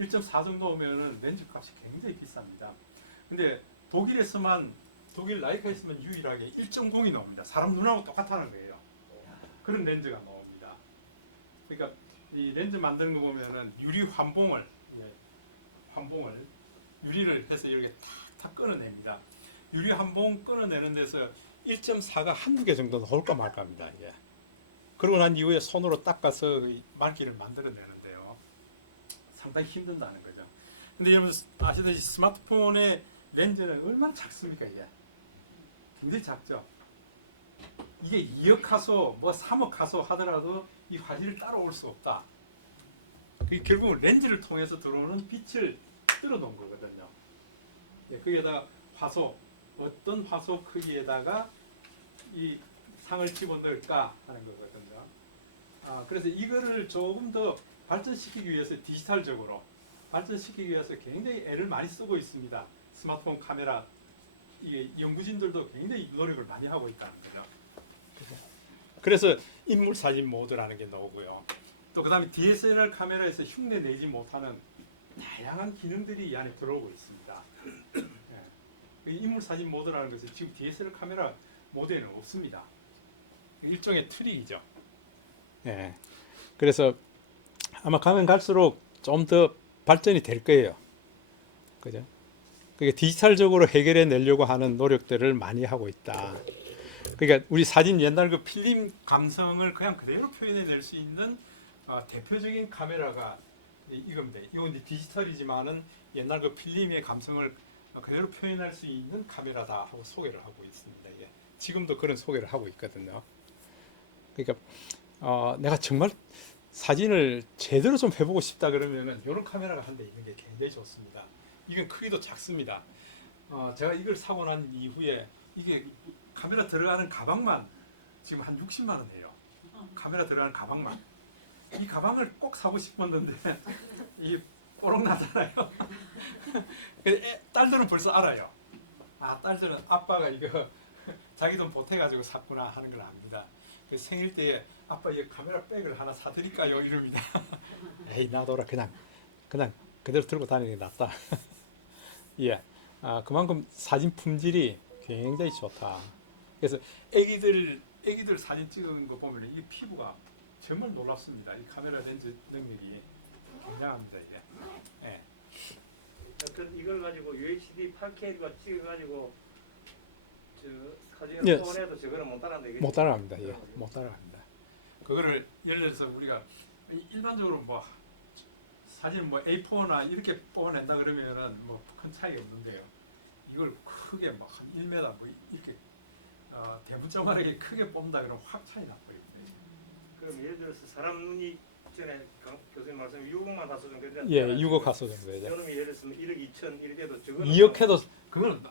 1.4 정도 오면은 렌즈 값이 굉장히 비쌉니다. 근데 독일 라이카에서만 유일하게 1.0이 나옵니다. 사람 눈하고 똑같다는 거예요. 그런 렌즈가 나옵니다. 그러니까 이 렌즈 만드는 거 보면은 유리 환봉을 유리를 해서 이렇게 탁탁 끊어냅니다. 유리 환봉 끊어내는 데서 1.4가 한두 개 정도 나올까 말까 합니다. 이게. 그러고 난 이후에 손으로 닦아서 맑기를 만들어내는데요. 상당히 힘든다는 거죠. 근데 여러분 아시다시피 스마트폰의 렌즈는 얼마나 작습니까 이게? 굉장히 작죠. 이게 2억 화소, 뭐 3억 화소 하더라도 이 화질을 따라올 수 없다. 그게 결국은 렌즈를 통해서 들어오는 빛을 뚫어 놓은 거거든요. 예, 거기에다가 화소, 어떤 화소 크기에다가 이 상을 집어넣을까 하는 거거든요. 그래서 이거를 조금 더 발전시키기 위해서 디지털적으로 발전시키기 위해서 굉장히 애를 많이 쓰고 있습니다. 스마트폰 카메라 이게 연구진들도 굉장히 노력을 많이 하고 있다는 거죠. 그래서 인물 사진 모드라는 게 나오고요. 또 그다음에 DSLR 카메라에서 흉내 내지 못하는 다양한 기능들이 이 안에 들어오고 있습니다. 예. 인물 사진 모드라는 것은 지금 DSLR 카메라 모드에는 없습니다. 일종의 트릭이죠. 예. 그래서 아마 가면 갈수록 좀 더 발전이 될 거예요. 그죠? 그러니까 디지털적으로 해결해 내려고 하는 노력들을 많이 하고 있다. 그러니까 우리 사진 옛날 그 필름 감성을 그냥 그대로 표현해 낼 수 있는 대표적인 카메라가 이겁니다. 이건 이제 디지털이지만은 옛날 그 필름의 감성을 그대로 표현할 수 있는 카메라다 하고 소개를 하고 있습니다. 예. 지금도 그런 소개를 하고 있거든요. 그러니까 내가 정말 사진을 제대로 좀 해보고 싶다 그러면은 이런 카메라가 한 대 있는 게 굉장히 좋습니다. 이건 크기도 작습니다. 제가 이걸 사고 난 이후에 이게 카메라 들어가는 가방만 지금 한 60만 원 해요. 카메라 들어가는 가방만. 이 가방을 꼭 사고 싶었는데 이 꼬록 나잖아요. 딸들은 벌써 알아요. 딸들은 아빠가 이거 자기 돈 보태가지고 샀구나 하는 걸 압니다. 생일 때 아빠 이 카메라 백을 하나 사드릴까요? 이럽니다. 에이 놔둬라 그냥 그대로 들고 다니는 게 낫다. 예, 그만큼 사진 품질이 굉장히 좋다. 그래서 애기들 사진 찍은 거 보면 이 피부가 정말 놀랍습니다. 이 카메라 렌즈 능력이 굉장합니다. 이게. 예. 이걸 가지고 UHD 8K가 찍어가지고 저 사진을 예. 뽑아내도 저거는 못 따라한다. 이게 못 따라갑니다. 예, 못 따라갑니다. 그거를 예를 들어서 우리가 일반적으로 뭐 사진 뭐 A4나 이렇게 뽑아낸다 그러면은 뭐 큰 차이가 없는데요. 이걸 크게 뭐 한 1m 뭐 이렇게 대문짝만하게 크게 뽑는다 그러면 확 차이 나버립니다. 그럼 예를 들어서 사람 눈이 전에 교수님 말씀 6억만 화소 정도 된다. 예, 6억 화소 정도 되죠. 저놈이 예를 들면 1억 2천 이래 돼도 저거는 2억 해도 그건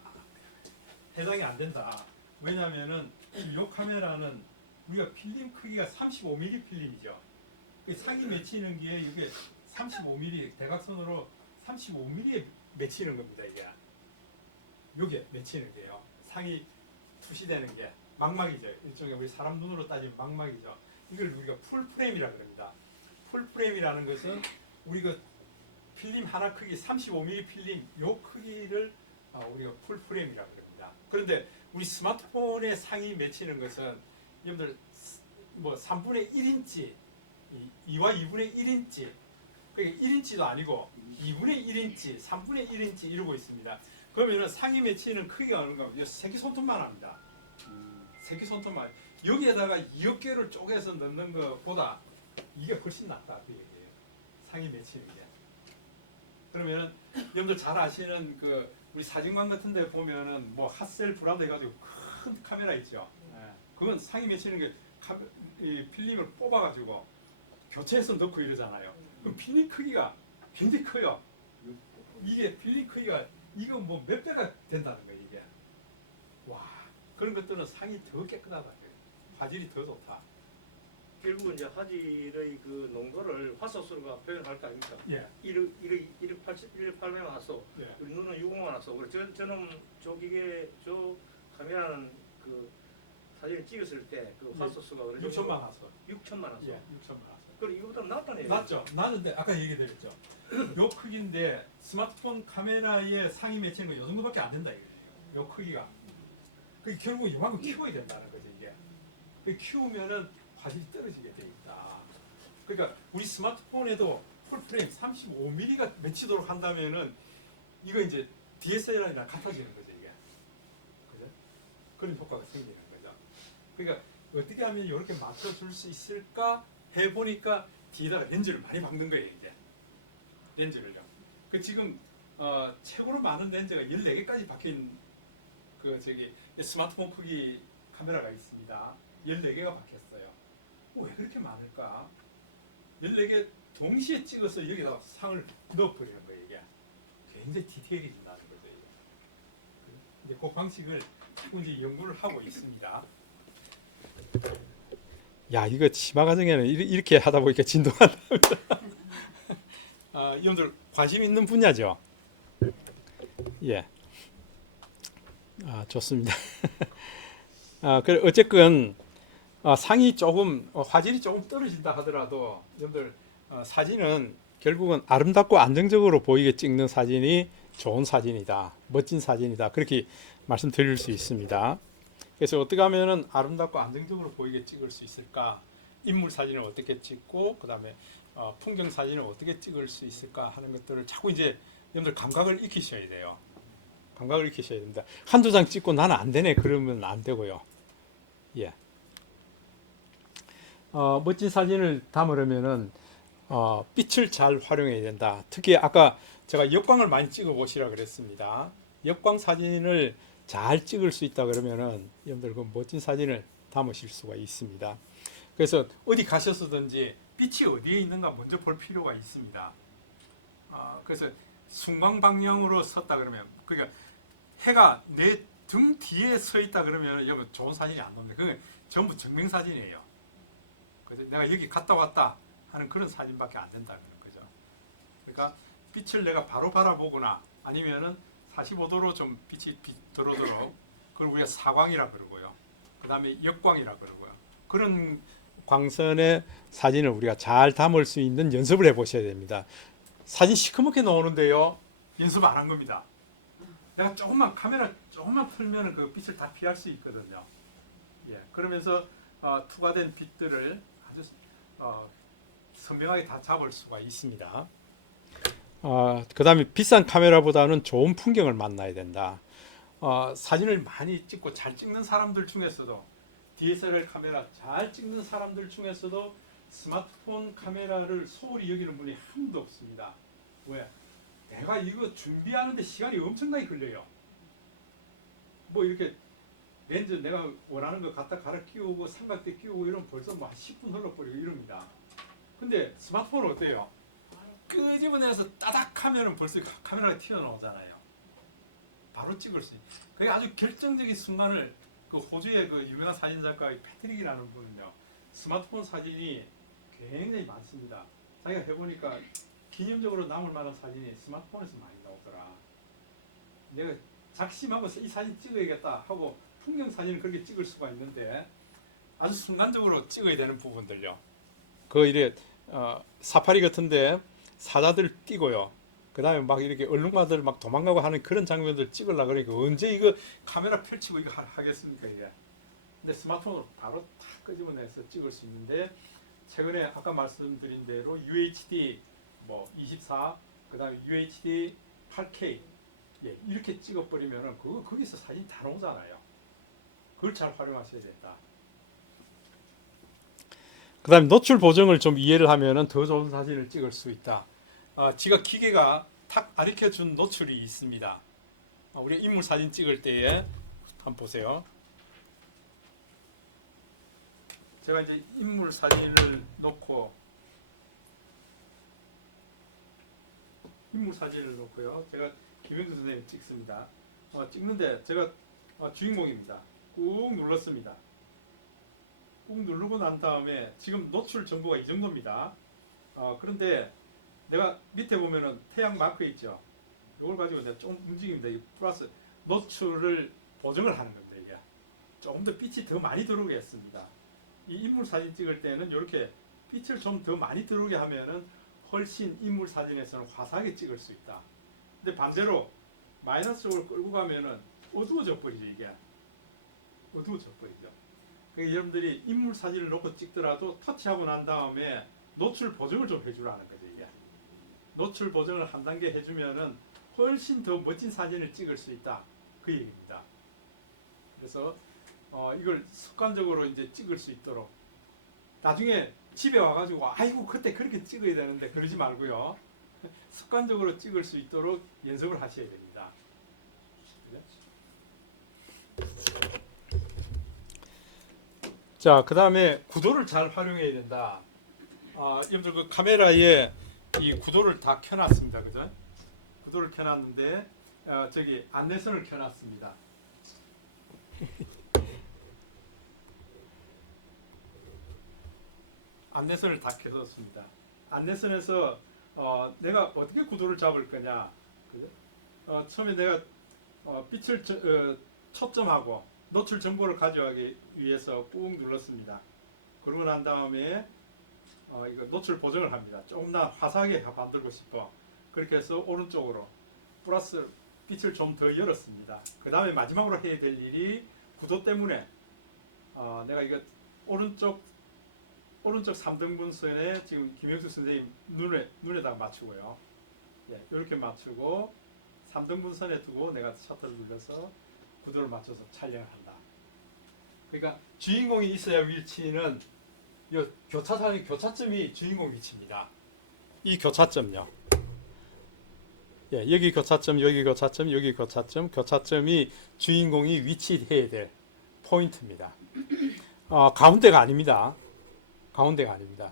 해당이 안 된다. 왜냐하면은 이 카메라는 우리가 필름 크기가 35mm 필름이죠. 상이 맺히는 게 이게 35mm 대각선으로 35mm에 맺히는 겁니다. 이게 요게 맺히는 게요. 상이 투시되는 게 망막이죠. 일종의 우리 사람 눈으로 따지면 망막이죠. 이걸 우리가 풀프레임이라 그럽니다. 풀프레임이라는 것은 우리가 필름 하나 크기 35mm 필름 요 크기를 우리가 풀프레임이라 그럽니다. 그런데 우리 스마트폰에 상이 맺히는 것은 여러분들 뭐 3분의 1인치 2와 2분의 1인치 그러니까 1인치도 아니고 2분의 1인치 3분의 1인치 이러고 있습니다. 그러면은 상이 맺히는 크기가 어느가 새끼손톱만 합니다. 새끼손톱만. 여기에다가 2억 개를 쪼개서 넣는 것보다 이게 훨씬 낫다 그 얘기예요. 상이 맺히는 게. 그러면은 여러분들 잘 아시는 그 우리 사진관 같은 데 보면은 뭐 핫셀 브라운드 해가지고 큰 카메라 있죠. 그건 상이 맺히는 게 이 필름을 뽑아가지고 교체해서 넣고 이러잖아요. 그럼 필름 크기가 굉장히 커요. 이게 필름 크기가 이거 뭐 몇 배가 된다는 거예요 이게. 와 그런 것들은 상이 더 깨끗하다. 화질이 더 좋다. 결국은 이제 화질의 그 농도를 화소수가 표현할 거 아닙니까? 예. 1.8만 화소. 예. 우리 눈은 6억만 화소. 그래 저는 저 기계 저 카메라는 그 사진을 찍었을 때 그 화소수가 6천만 화소. 6천만 화소. 예, 6천만 화소. 그럼 이거보다 낫다네요. 맞죠? 나는데 아까 얘기드렸죠. 요 크기인데 스마트폰 카메라에 상이 맺히는 거 요 정도밖에 안 된다 이거예요. 요 크기가. 그 결국 이만큼 키워야 된다는 거죠 이게. 그 키우면은 화질이 떨어지게 돼 있다. 그러니까 우리 스마트폰에도 풀프레임 35mm가 맺히도록 한다면은 이거 이제 DSLR이랑 같아지는 거죠 이게. 그죠? 그런 효과가 생기는 거죠. 그러니까 어떻게 하면 이렇게 맞춰줄 수 있을까 해보니까 뒤에다가 렌즈를 많이 박는 거예요 이제. 렌즈를요. 그 지금 최고로 많은 렌즈가 14개까지 박힌 그 저기 스마트폰 크기 카메라가 있습니다. 14개가 박혔어요. 왜 그렇게 많을까? 14개 동시에 찍어서 여기다 상을 넣어버리는 거예요. 이게 굉장히 디테일이 나는 거죠. 이제 그 방식을 자꾸 이제 연구를 하고 있습니다. 야, 이거 치마 과정에는 이렇게 하다 보니까 진도가 납니다. 여러분들 관심 있는 분야죠? 예. 좋습니다. 그래 어쨌건 상이 조금 화질이 조금 떨어진다 하더라도 여러분들 사진은 결국은 아름답고 안정적으로 보이게 찍는 사진이 좋은 사진이다, 멋진 사진이다, 그렇게 말씀드릴 수 있습니다. 그래서 어떻게 하면은 아름답고 안정적으로 보이게 찍을 수 있을까? 인물 사진을 어떻게 찍고 그 다음에 풍경 사진을 어떻게 찍을 수 있을까 하는 것들을 자꾸 이제 여러분들 감각을 익히셔야 돼요. 감각을 익히셔야 됩니다. 한두 장 찍고 나는 안 되네 그러면 안 되고요. 예. 멋진 사진을 담으려면은 빛을 잘 활용해야 된다. 특히 아까 제가 역광을 많이 찍어 보시라 그랬습니다. 역광 사진을 잘 찍을 수 있다 그러면은 여러분들 그 멋진 사진을 담으실 수가 있습니다. 그래서 어디 가셨든지 빛이 어디에 있는가 먼저 볼 필요가 있습니다. 그래서 순광 방향으로 섰다 그러면, 그러니까 해가 내 등 뒤에 서 있다 그러면 여러분 좋은 사진이 안 나옵니다. 그건 전부 증명 사진이에요. 그래서 내가 여기 갔다 왔다 하는 그런 사진밖에 안 된다는 거죠. 그러니까 빛을 내가 바로 바라보거나 아니면은 45도로 좀 빛이 들어오도록, 그걸 우리가 사광이라 그러고요. 그 다음에 역광이라 그러고요. 그런 광선의 사진을 우리가 잘 담을 수 있는 연습을 해보셔야 됩니다. 사진 시커멓게 나오는데요, 연습 안 한 겁니다. 내가 카메라 조금만 틀면은 그 빛을 다 피할 수 있거든요. 예, 그러면서 투과된 빛들을 아주 선명하게 다 잡을 수가 있습니다. 그 다음에 비싼 카메라보다는 좋은 풍경을 만나야 된다. 사진을 많이 찍고 잘 찍는 사람들 중에서도, DSLR 카메라 잘 찍는 사람들 중에서도 스마트폰 카메라를 소홀히 여기는 분이 한 번도 없습니다. 왜? 내가 이거 준비하는데 시간이 엄청나게 걸려요. 뭐 이렇게 렌즈 내가 원하는 거 갖다 갈아 끼우고 삼각대 끼우고 이러면 벌써 뭐 한 10분 흘러버리고 이럽니다. 근데 스마트폰은 어때요? 끄집어내서 따닥 하면은 벌써 카메라가 튀어나오잖아요. 바로 찍을 수 있어요. 그게 아주 결정적인 순간을, 그 호주의 그 유명한 사진작가 패트릭이라는 분은요, 스마트폰 사진이 굉장히 많습니다. 자기가 해보니까 기념적으로 남을 만한 사진이 스마트폰에서 많이 나오더라. 내가 작심하고 이 사진 찍어야겠다 하고 풍경 사진을 그렇게 찍을 수가 있는데 아주 순간적으로 찍어야 되는 부분들요. 그 이래 사파리 같은데 사자들 뛰고요. 그 다음에 막 이렇게 얼룩말들 막 도망가고 하는 그런 장면들 찍으려고 그러니까 언제 이거 카메라 펼치고 이거 하겠습니까 이게. 근데 스마트폰으로 바로 탁 끄집어내서 찍을 수 있는데, 최근에 아까 말씀드린 대로 UHD 뭐 24, 그 다음에 UHD 8K, 예, 이렇게 찍어버리면은 거기서 사진 다 나오잖아요. 그걸 잘 활용하셔야 된다. 그 다음에 노출 보정을 좀 이해를 하면은 더 좋은 사진을 찍을 수 있다. 지가 기계가 탁 가르쳐준 노출이 있습니다. 우리 인물 사진 찍을 때에 한번 보세요. 제가 이제 인물 사진을 놓고 제가 김영준 선생님 찍습니다. 찍는데 제가 주인공입니다. 꾹 눌렀습니다. 꾹 누르고 난 다음에 지금 노출 정보가 이 정도입니다. 그런데 내가 밑에 보면은 태양 마크 있죠. 이걸 가지고 이제 좀 움직입니다. 이 플러스 노출을 보정을 하는 겁니다. 이게 조금 더 빛이 더 많이 들어오게 했습니다. 이 인물 사진 찍을 때는 이렇게 빛을 좀 더 많이 들어오게 하면은 훨씬 인물 사진에서는 화사하게 찍을 수 있다. 근데 반대로 마이너스 쪽으로 끌고 가면은 어두워져 버리죠. 이게 어두워져 버리죠. 그러니까 여러분들이 인물 사진을 놓고 찍더라도 터치하고 난 다음에 노출 보정을 좀 해주라는 거죠. 이게 노출 보정을 한 단계 해주면은 훨씬 더 멋진 사진을 찍을 수 있다, 그 얘기입니다. 그래서 이걸 습관적으로 이제 찍을 수 있도록, 나중에 집에 와가지고 아이고 그때 그렇게 찍어야 되는데 그러지 말고요, 습관적으로 찍을 수 있도록 연습을 하셔야 됩니다. 자, 그 다음에 구도를 잘 활용해야 된다. 여러분들 그 카메라에 이 구도를 다 켜놨습니다. 그죠? 구도를 켜놨는데, 저기 안내선을 켜놨습니다. 안내선을 다 켜뒀습니다. 안내선에서 내가 어떻게 구도를 잡을 거냐. 그죠? 처음에 내가 빛을 초점하고 노출 정보를 가져가기 위해서 꾹 눌렀습니다. 그러고 난 다음에 이거 노출 보정을 합니다. 조금 더 화사하게 만들고 싶어. 그렇게 해서 오른쪽으로 플러스 빛을 좀 더 열었습니다. 그 다음에 마지막으로 해야 될 일이 구도 때문에 내가 이거 오른쪽 3등분선에 지금 김영수 선생님 눈에다가 맞추고요. 예, 이렇게 맞추고 3등분선에 두고 내가 셔터를 눌러서 구도를 맞춰서 촬영을 한다. 그러니까 주인공이 있어야 위치는 이 교차점이 주인공 위치입니다. 이 교차점요. 예, 여기 교차점, 여기 교차점, 여기 교차점, 교차점이 주인공이 위치해야 될 포인트입니다. 가운데가 아닙니다. 가운데가 아닙니다.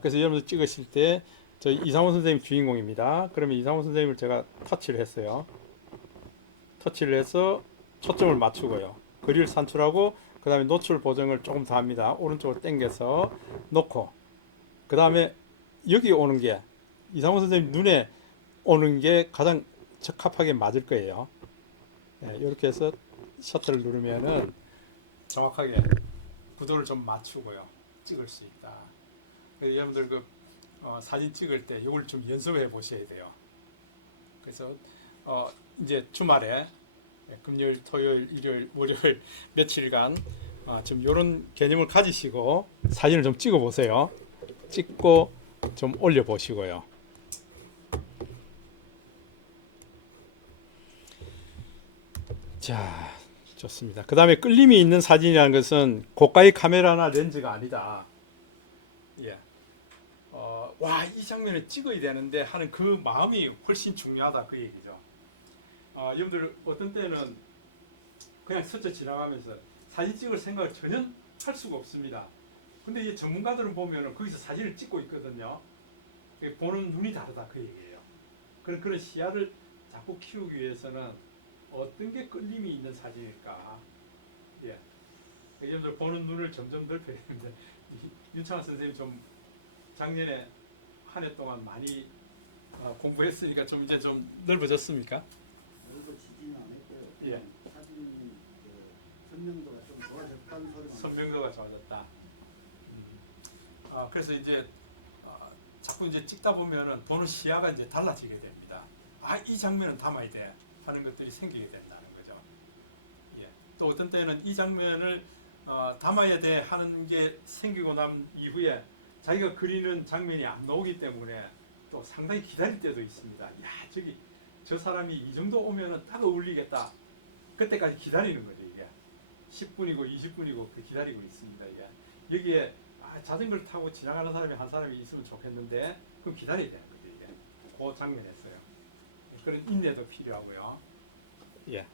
그래서 여러분들 찍으실 때 저 이상호 선생님 주인공입니다. 그러면 이상호 선생님을 제가 터치를 했어요. 터치를 해서 초점을 맞추고요. 거리를 산출하고 그 다음에 노출 보정을 조금 더 합니다. 오른쪽으로 당겨서 놓고 그 다음에 여기 오는 게 이상호 선생님 눈에 오는 게 가장 적합하게 맞을 거예요. 네, 이렇게 해서 셔터를 누르면은 정확하게 구도를 좀 맞추고요. 찍을 수 있다. 그래서 여러분들 그 사진 찍을 때 이걸 좀 연습해 보셔야 돼요. 그래서 이제 주말에 금요일, 토요일, 일요일, 월요일 며칠간 좀 이런 개념을 가지시고 사진을 좀 찍어 보세요. 찍고 좀 올려 보시고요. 자, 좋습니다. 그 다음에 끌림이 있는 사진이라는 것은 고가의 카메라나 렌즈가 아니다. 예. 와, 이 장면을 찍어야 되는데 하는 그 마음이 훨씬 중요하다. 그 얘기죠. 여러분들 어떤 때는 그냥 스쳐 지나가면서 사진 찍을 생각을 전혀 할 수가 없습니다. 근데 이 전문가들은 보면은 거기서 사진을 찍고 있거든요. 보는 눈이 다르다. 그 얘기예요. 그런 시야를 자꾸 키우기 위해서는 어떤 게 끌림이 있는 사진일까? 예. 여러분들 보는 눈을 점점 넓혀야 되는데 윤창환 선생님 좀 작년에 한 해 동안 많이 공부했으니까 좀 이제 좀 넓어졌습니까? 넓어지지는 않았고요. 예. 사진 선명도가 좀 좋아졌다는 소리가 선명도가 좋아졌다. 그래서 이제 자꾸 이제 찍다 보면은 보는 시야가 이제 달라지게 됩니다. 이 장면은 담아야 돼 하는 것들이 생기게 된다는 거죠. 예. 또 어떤 때는 이 장면을 담아야 돼 하는 게 생기고 난 이후에 자기가 그리는 장면이 안 나오기 때문에 또 상당히 기다릴 때도 있습니다. 야, 저 사람이 이 정도 오면은 딱 어울리겠다. 그때까지 기다리는 거죠, 이게. 10분이고 20분이고 기다리고 있습니다, 이게. 여기에 자전거를 타고 지나가는 사람이 한 사람이 있으면 좋겠는데 그럼 기다려야 되는 거죠, 이게. 그 장면에서요. 그런 인내도 필요하고요. 예.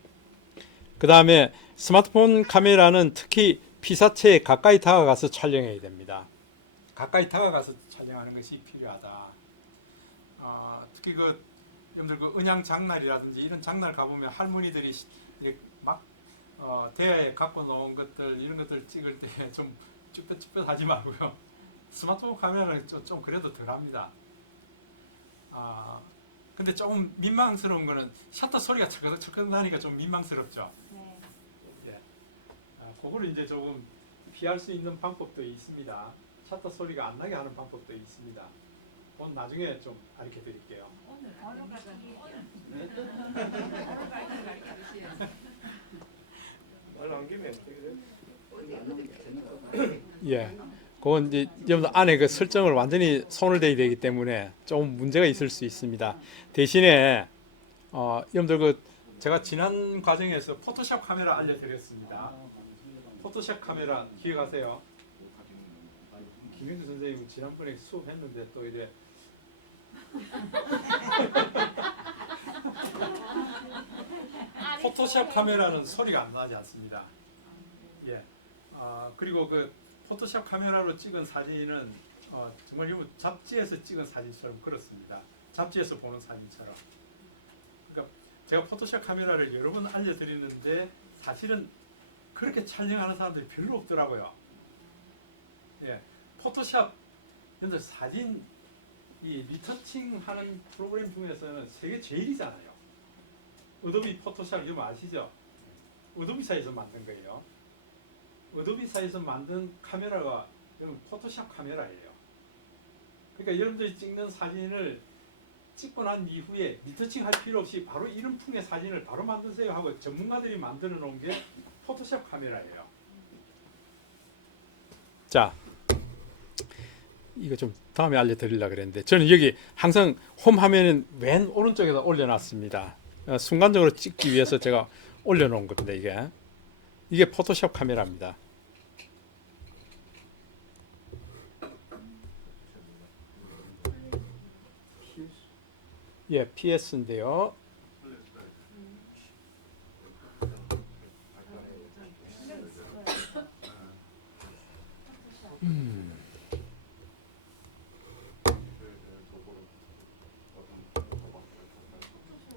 그 다음에 스마트폰 카메라는 특히 피사체에 가까이 다가가서 촬영해야 됩니다. 가까이 다가가서 촬영하는 것이 필요하다. 특히 여러분들 그 은양 장날이라든지 이런 장날 가보면 할머니들이 막 대야에 갖고 놓은 것들 이런 것들 찍을 때 좀 쭈뼛쭈뼛하지 말고요. 스마트폰 카메라는 좀 그래도 덜합니다. 근데 조금 민망스러운 거는 셔터 소리가 철컥철컥 나니까 좀 민망스럽죠. 네. 예. 그거를 이제 조금 피할 수 있는 방법도 있습니다. 셔터 소리가 안 나게 하는 방법도 있습니다. 그건 나중에 좀 가르쳐 드릴게요. 말 안 김에 어떻게 돼? 예. 그건 이제 여러분들 안에 그 설정을 완전히 손을 대야 되기 때문에 조금 문제가 있을 수 있습니다. 대신에 여러분들 제가 지난 과정에서 포토샵 카메라 알려드렸습니다. 포토샵 카메라 기억하세요? 김영수 선생님 지난번에 수업했는데 또 이제 포토샵 카메라는 소리가 안 나지 않습니다. 예. 그리고 그 포토샵 카메라로 찍은 사진은 정말 이거 잡지에서 찍은 사진처럼 그렇습니다. 잡지에서 보는 사진처럼. 그러니까 제가 포토샵 카메라를 여러 번 알려드리는데 사실은 그렇게 촬영하는 사람들이 별로 없더라고요. 예, 포토샵 현재 사진 이 리터칭 하는 프로그램 중에서는 세계 제일이잖아요. 어도비 포토샵 이거 아시죠? 어도비사에서 만든 거예요. 어도비사에서 만든 카메라가 여러분 포토샵 카메라예요. 그러니까 여러분들이 찍는 사진을 찍고 난 이후에 리터칭 할 필요 없이 바로 이런 풍의 사진을 바로 만드세요 하고 전문가들이 만들어 놓은 게 포토샵 카메라예요. 자, 이거 좀 다음에 알려드리려고 그랬는데 저는 여기 항상 홈 화면은 맨 오른쪽에다 올려놨습니다. 순간적으로 찍기 위해서 제가 올려놓은 겁니다. 이게 포토샵 카메라입니다. 예, PS인데요.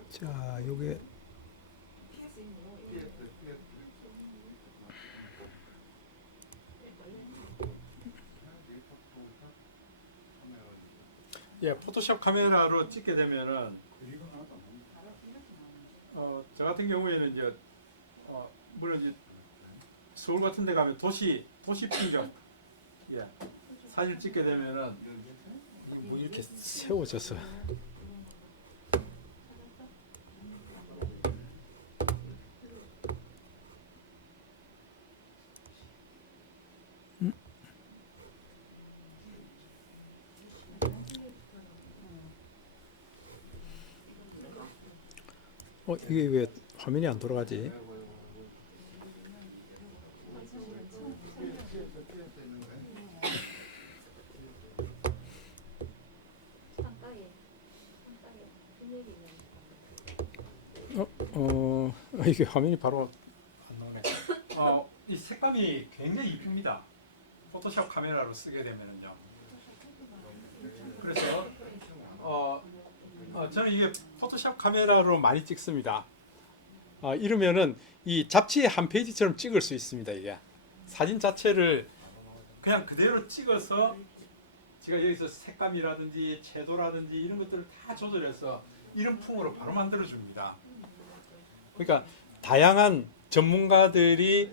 자, 요게 예, 포토샵 카메라로 찍게 되면은 저 같은 경우에는 이제 물론 이제 서울 같은 데 가면 도시 풍경 사진을 찍게 되면은 뭐 이렇게 세워져서 이게 왜 화면이 안 돌아가지? 이게 화면이 바로 안 나오네. 이 색감이 굉장히 이쁩니다. 포토샵 카메라로 쓰게 되면은요. 그래서 저는 이게 포토샵 카메라로 많이 찍습니다. 이러면은 이 잡지의 한 페이지처럼 찍을 수 있습니다. 이게 사진 자체를 그냥 그대로 찍어서 제가 여기서 색감이라든지 채도라든지 이런 것들을 다 조절해서 이런 풍으로 바로 만들어 줍니다. 그러니까 다양한 전문가들이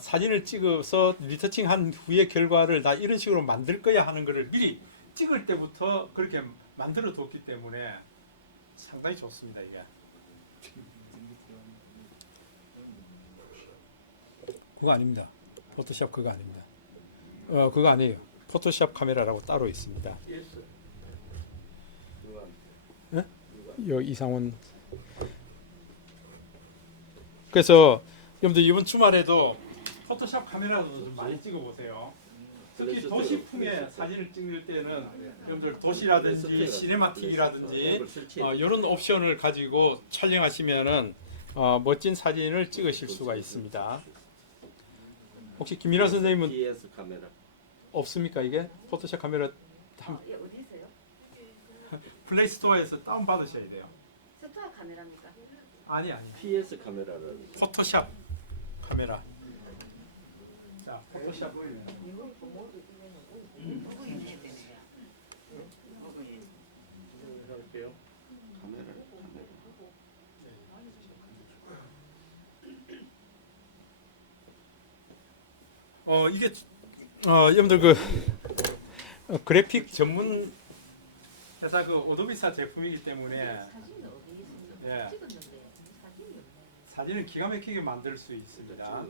사진을 찍어서 리터칭한 후의 결과를 다 이런 식으로 만들 거야 하는 것을 미리 찍을 때부터 그렇게 만들어 뒀기 때문에 상당히 좋습니다. 이게 그거 아닙니다. 포토샵 그거 아닙니다. 그거 아니에요. 포토샵 카메라라고 따로 있습니다. 요 이상원. 그래서 여러분들 이번 주말에도 포토샵 카메라도 좀 많이 찍어 보세요. 특히 도시풍의 사진을 찍을 때는 여러분들 도시라든지 시네마틱이라든지 이런 옵션을 가지고 촬영하시면은 멋진 사진을 찍으실 수가 있습니다. 혹시 김민아 선생님은 PS 카메라 없습니까? 이게 포토샵 카메라 예, 어디 있어요? 플레이 스토어에서 다운 받으셔야 돼요. 스토어 카메라입니까? 아니 PS 카메라를 포토샵 카메라. 자, 포토샵 할게요. 카메라 이게 여러분들 그 그래픽 전문 회사 그 오도비사 제품이기 때문에 예, 사진을 기가 막히게 만들 수 있습니다.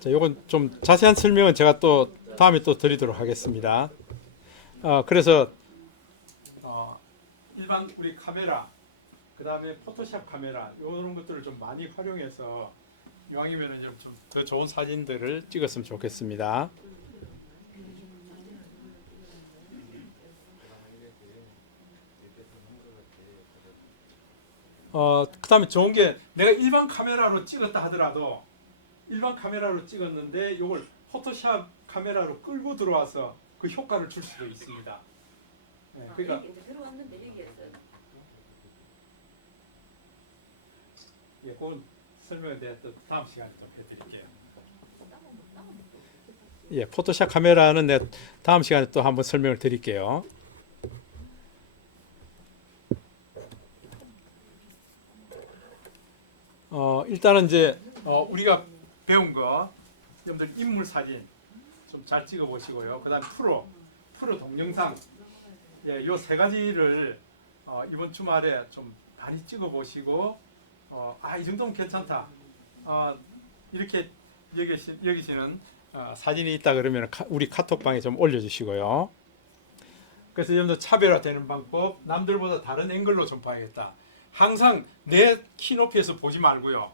자, 요건 좀 자세한 설명은 제가 또 다음에 또 드리도록 하겠습니다. 그래서 일반 우리 카메라, 그 다음에 포토샵 카메라 이런 것들을 좀 많이 활용해서 이왕이면 좀 더 좋은 사진들을 찍었으면 좋겠습니다. 그다음에 좋은 게 내가 일반 카메라로 찍었다 하더라도 일반 카메라로 찍었는데 이걸 포토샵 카메라로 끌고 들어와서 그 효과를 줄 수도 있습니다. 네, 그러니까 여기 이제 들어왔는데 여기에서 예, 그건 설명에 대해 또 다음 시간에 좀 해드릴게요. 예, 포토샵 카메라는 내 다음 시간에 또 한번 설명을 드릴게요. 일단은 이제 우리가 배운 거 여러분들 인물 사진 좀 잘 찍어 보시고요. 그다음 프로 동영상 예, 요 세 가지를 이번 주말에 좀 많이 찍어 보시고 이 정도면 괜찮다. 이렇게 여기시는 사진이 있다 그러면 우리 카톡방에 좀 올려주시고요. 그래서 여러분들 차별화되는 방법, 남들보다 다른 앵글로 좀 봐야겠다. 항상 내 키 높이에서 보지 말고요.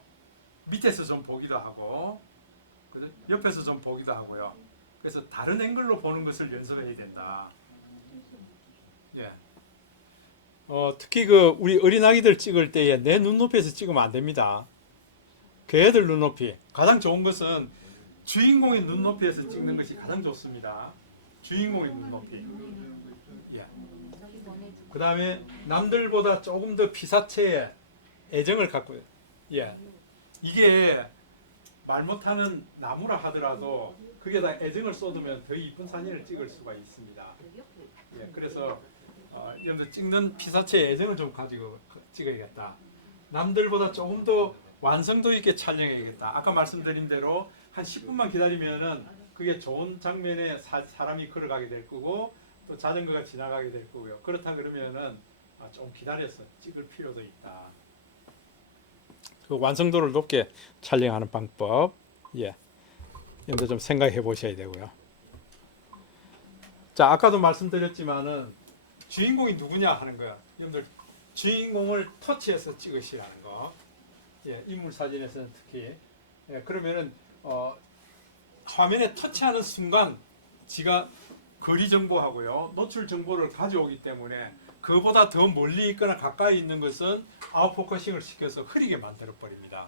밑에서 좀 보기도 하고, 옆에서 좀 보기도 하고요. 그래서 다른 앵글로 보는 것을 연습해야 된다. 예. 특히 우리 어린아이들 찍을 때에 내 눈높이에서 찍으면 안 됩니다. 그 애들 눈높이 가장 좋은 것은 주인공의 눈높이에서 찍는 것이 가장 좋습니다. 주인공의 눈높이. 예. 그 다음에 남들보다 조금 더 피사체에 애정을 갖고 예. 이게 말 못하는 나무라 하더라도 거기에다 애정을 쏟으면 더 이쁜 사진을 찍을 수가 있습니다. 예. 그래서 여러분들 찍는 피사체에 애정을 좀 가지고 찍어야겠다. 남들보다 조금 더 완성도 있게 촬영해야겠다. 아까 말씀드린 대로 한 10분만 기다리면은 그게 좋은 장면에 사람이 걸어가게 될 거고 또 자전거가 지나가게 될 거고요. 그렇다 그러면은 좀 기다려서 찍을 필요도 있다. 그 완성도를 높게 촬영하는 방법, 예, 여러분들 좀 생각해 보셔야 되고요. 자, 아까도 말씀드렸지만은 주인공이 누구냐 하는 거야. 여러분들 주인공을 터치해서 찍으시라는 거. 예, 인물 사진에서는 특히. 예, 그러면은 화면에 터치하는 순간 지가 거리 정보하고요, 노출 정보를 가져오기 때문에 그보다 더 멀리 있거나 가까이 있는 것은 아웃포커싱을 시켜서 흐리게 만들어 버립니다.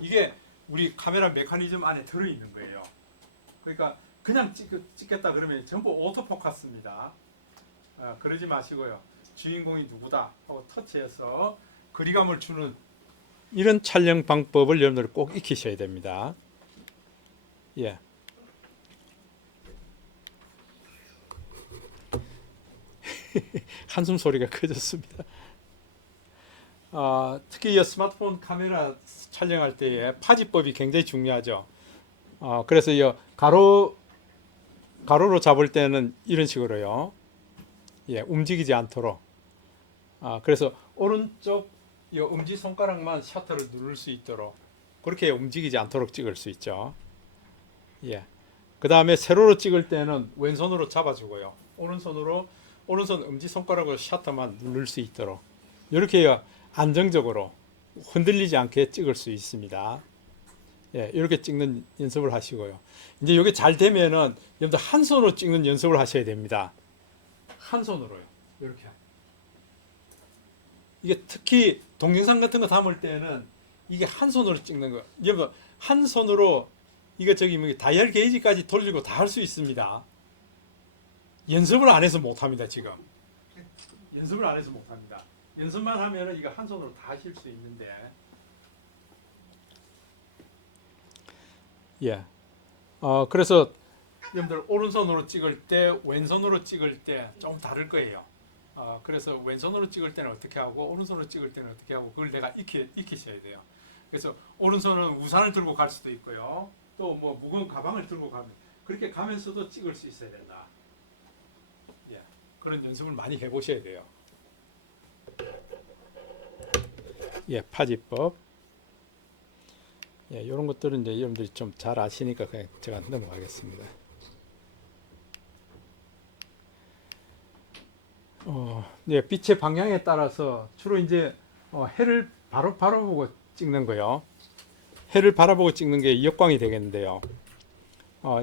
이게 우리 카메라 메커니즘 안에 들어 있는 거예요. 그러니까 그냥 찍겠다 그러면 전부 오토포커스입니다. 그러지 마시고요. 주인공이 누구다 하고 터치해서 거리감을 주는 이런 촬영 방법을 여러분들 꼭 익히셔야 됩니다. 예. 한숨 소리가 커졌습니다. 특히 이 스마트폰 카메라 촬영할 때에 파지법이 굉장히 중요하죠. 그래서 이 가로로 잡을 때는 이런 식으로요. 예, 움직이지 않도록. 그래서 오른쪽 이 엄지 손가락만 셔터를 누를 수 있도록 그렇게 움직이지 않도록 찍을 수 있죠. 예. 그 다음에 세로로 찍을 때는 왼손으로 잡아주고요. 오른손 엄지 손가락으로 셔터만 누를 수 있도록 이렇게 안정적으로 흔들리지 않게 찍을 수 있습니다. 예, 이렇게 찍는 연습을 하시고요. 이제 이게 잘 되면은 여러분들 한 손으로 찍는 연습을 하셔야 됩니다. 한 손으로요. 이렇게. 이게 특히 동영상 같은 거 담을 때는 이게 한 손으로 찍는 거. 여러분 한 손으로 이거 다이얼 게이지까지 돌리고 다 할 수 있습니다. 연습을 안 해서 못 합니다, 지금. 연습을 안 해서 못 합니다. 연습만 하면은 이거 한 손으로 다 하실 수 있는데. 예. 그래서 여러분들 오른손으로 찍을 때, 왼손으로 찍을 때 좀 다를 거예요. 그래서 왼손으로 찍을 때는 어떻게 하고 오른손으로 찍을 때는 어떻게 하고 그걸 내가 익히셔야 돼요. 그래서 오른손은 우산을 들고 갈 수도 있고요. 또 뭐 무거운 가방을 들고 가면 그렇게 가면서도 찍을 수 있어야 된다. 예, 그런 연습을 많이 해보셔야 돼요. 예, 파지법. 예, 이런 것들은 이제 여러분들이 좀 잘 아시니까 그냥 제가 넘어가겠습니다. 예, 빛의 방향에 따라서 주로 이제 해를 바로 보고 찍는 거요. 해를 바라보고 찍는 게 역광이 되겠는데요.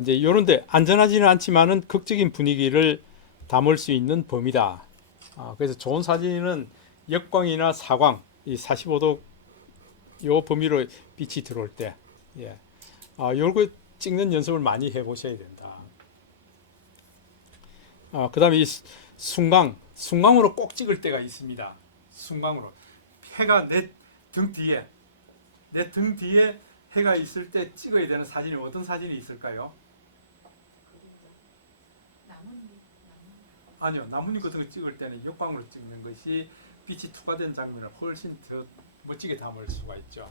이제 이런데 안전하지는 않지만은 극적인 분위기를 담을 수 있는 범위다. 그래서 좋은 사진은 역광이나 사광 이 45도 요 범위로 빛이 들어올 때, 예, 요거 찍는 연습을 많이 해보셔야 된다. 그다음에 이 순광으로 꼭 찍을 때가 있습니다. 순광으로 해가 내 등 뒤에 해가 있을 때 찍어야 되는 사진이 어떤 사진이 있을까요? 아니요, 나뭇잎 같은 거 찍을 때는 역광으로 찍는 것이 빛이 투과된 장면을 훨씬 더 멋지게 담을 수가 있죠.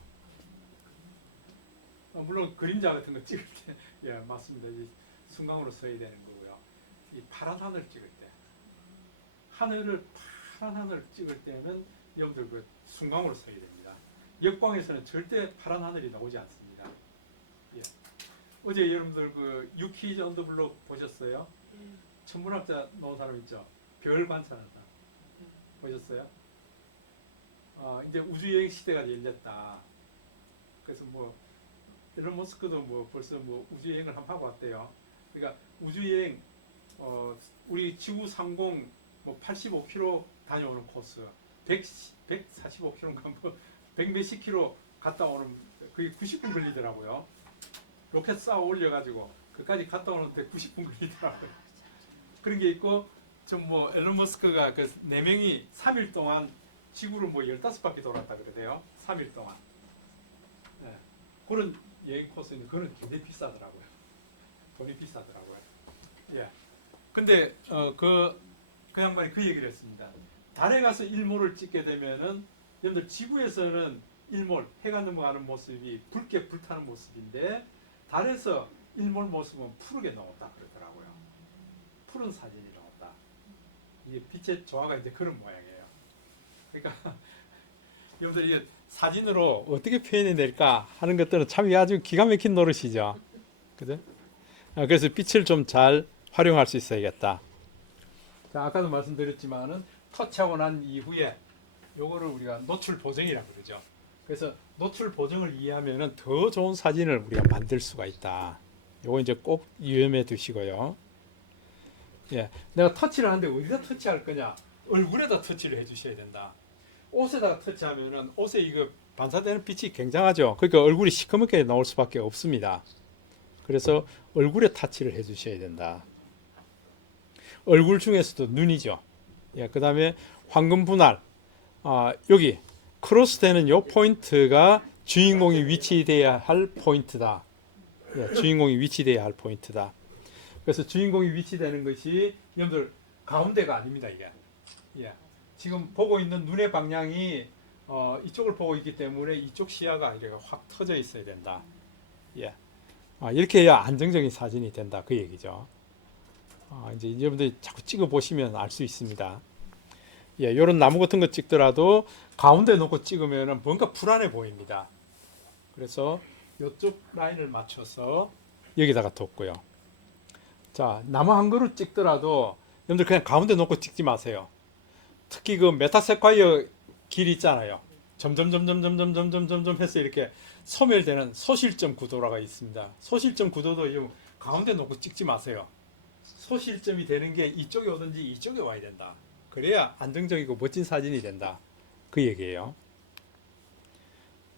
물론 그림자 같은 거 찍을 때, 예, 맞습니다. 이 순광으로 써야 되는 거고요. 이 파란 하늘 찍을 때, 파란 하늘 찍을 때는 여러분들 그 순광으로 써야 됩니다. 역광에서는 절대 파란 하늘이 나오지 않습니다. 예. 어제 여러분들 그 유키즈 언더 블록 보셨어요? 천문학자 나온 사람 있죠? 별 관찰하는 사람 보셨어요? 이제 우주여행 시대가 열렸다. 그래서 뭐 일론 머스크도 뭐 벌써 뭐 우주여행을 한번 하고 왔대요. 그러니까 우주여행 우리 지구 상공 뭐 85km 다녀오는 코스, 145km인가 뭐 100몇십 킬로 갔다 오는 그게 90분 걸리더라고요. 로켓 쌓아 올려가지고 그까지 갔다 오는데 90분 걸리더라고요. 그런 게 있고, 좀 뭐 앨런 머스크가 그 4명이 3일 동안 지구를 뭐 15바퀴 돌았다 그러대요. 3일 동안. 네. 그런 여행 코스는 그건 굉장히 비싸더라고요. 돈이 비싸더라고요. 예. 근데 그 양반이 그 얘기를 했습니다. 달에 가서 일몰을 찍게 되면은 여러분들 지구에서는 일몰, 해가 넘어가는 모습이 붉게 불타는 모습인데 달에서 일몰 모습은 푸르게 나온다 그러더라고요. 푸른 사진이 나온다. 이게 빛의 조화가 이제 그런 모양이에요. 그러니까 여러분들 이게 사진으로 어떻게 표현해낼까 하는 것들은 참 아주 기가 막힌 노릇이죠. 그죠? 그래서 빛을 좀 잘 활용할 수 있어야겠다. 자, 아까도 말씀드렸지만은 터치하고 난 이후에 요거를 우리가 노출 보정이라고 그러죠. 그래서 노출 보정을 이해하면은 더 좋은 사진을 우리가 만들 수가 있다. 요거 이제 꼭 유념해 두시고요. 예, 내가 터치를 하는데 어디다 터치할 거냐? 얼굴에다 터치를 해주셔야 된다. 옷에다가 터치하면은 옷에 이거 반사되는 빛이 굉장하죠. 그러니까 얼굴이 시커멓게 나올 수밖에 없습니다. 그래서 얼굴에 터치를 해주셔야 된다. 얼굴 중에서도 눈이죠. 예, 그 다음에 황금 분할. 여기 크로스되는 요 포인트가 주인공이 위치돼야 할 포인트다. 예, 주인공이 위치돼야 할 포인트다. 그래서 주인공이 위치되는 것이 여러분들 가운데가 아닙니다. 이게. 예, 지금 보고 있는 눈의 방향이 이쪽을 보고 있기 때문에 이쪽 시야가 이렇게 확 터져 있어야 된다. 예, 이렇게 해야 안정적인 사진이 된다. 그 얘기죠. 이제 여러분들이 자꾸 찍어 보시면 알 수 있습니다. 예, 이런 나무 같은 거 찍더라도 가운데 놓고 찍으면 뭔가 불안해 보입니다. 그래서 이쪽 라인을 맞춰서 여기다가 뒀고요. 자, 나무 한 그루 찍더라도 여러분들 그냥 가운데 놓고 찍지 마세요. 특히 그 메타세콰이어 길 있잖아요. 점점 해서 이렇게 소멸되는 소실점 구도라가 있습니다. 소실점 구도도 가운데 놓고 찍지 마세요. 소실점이 되는 게 이쪽에 오든지 이쪽에 와야 된다. 그래야 안정적이고 멋진 사진이 된다. 그 얘기예요.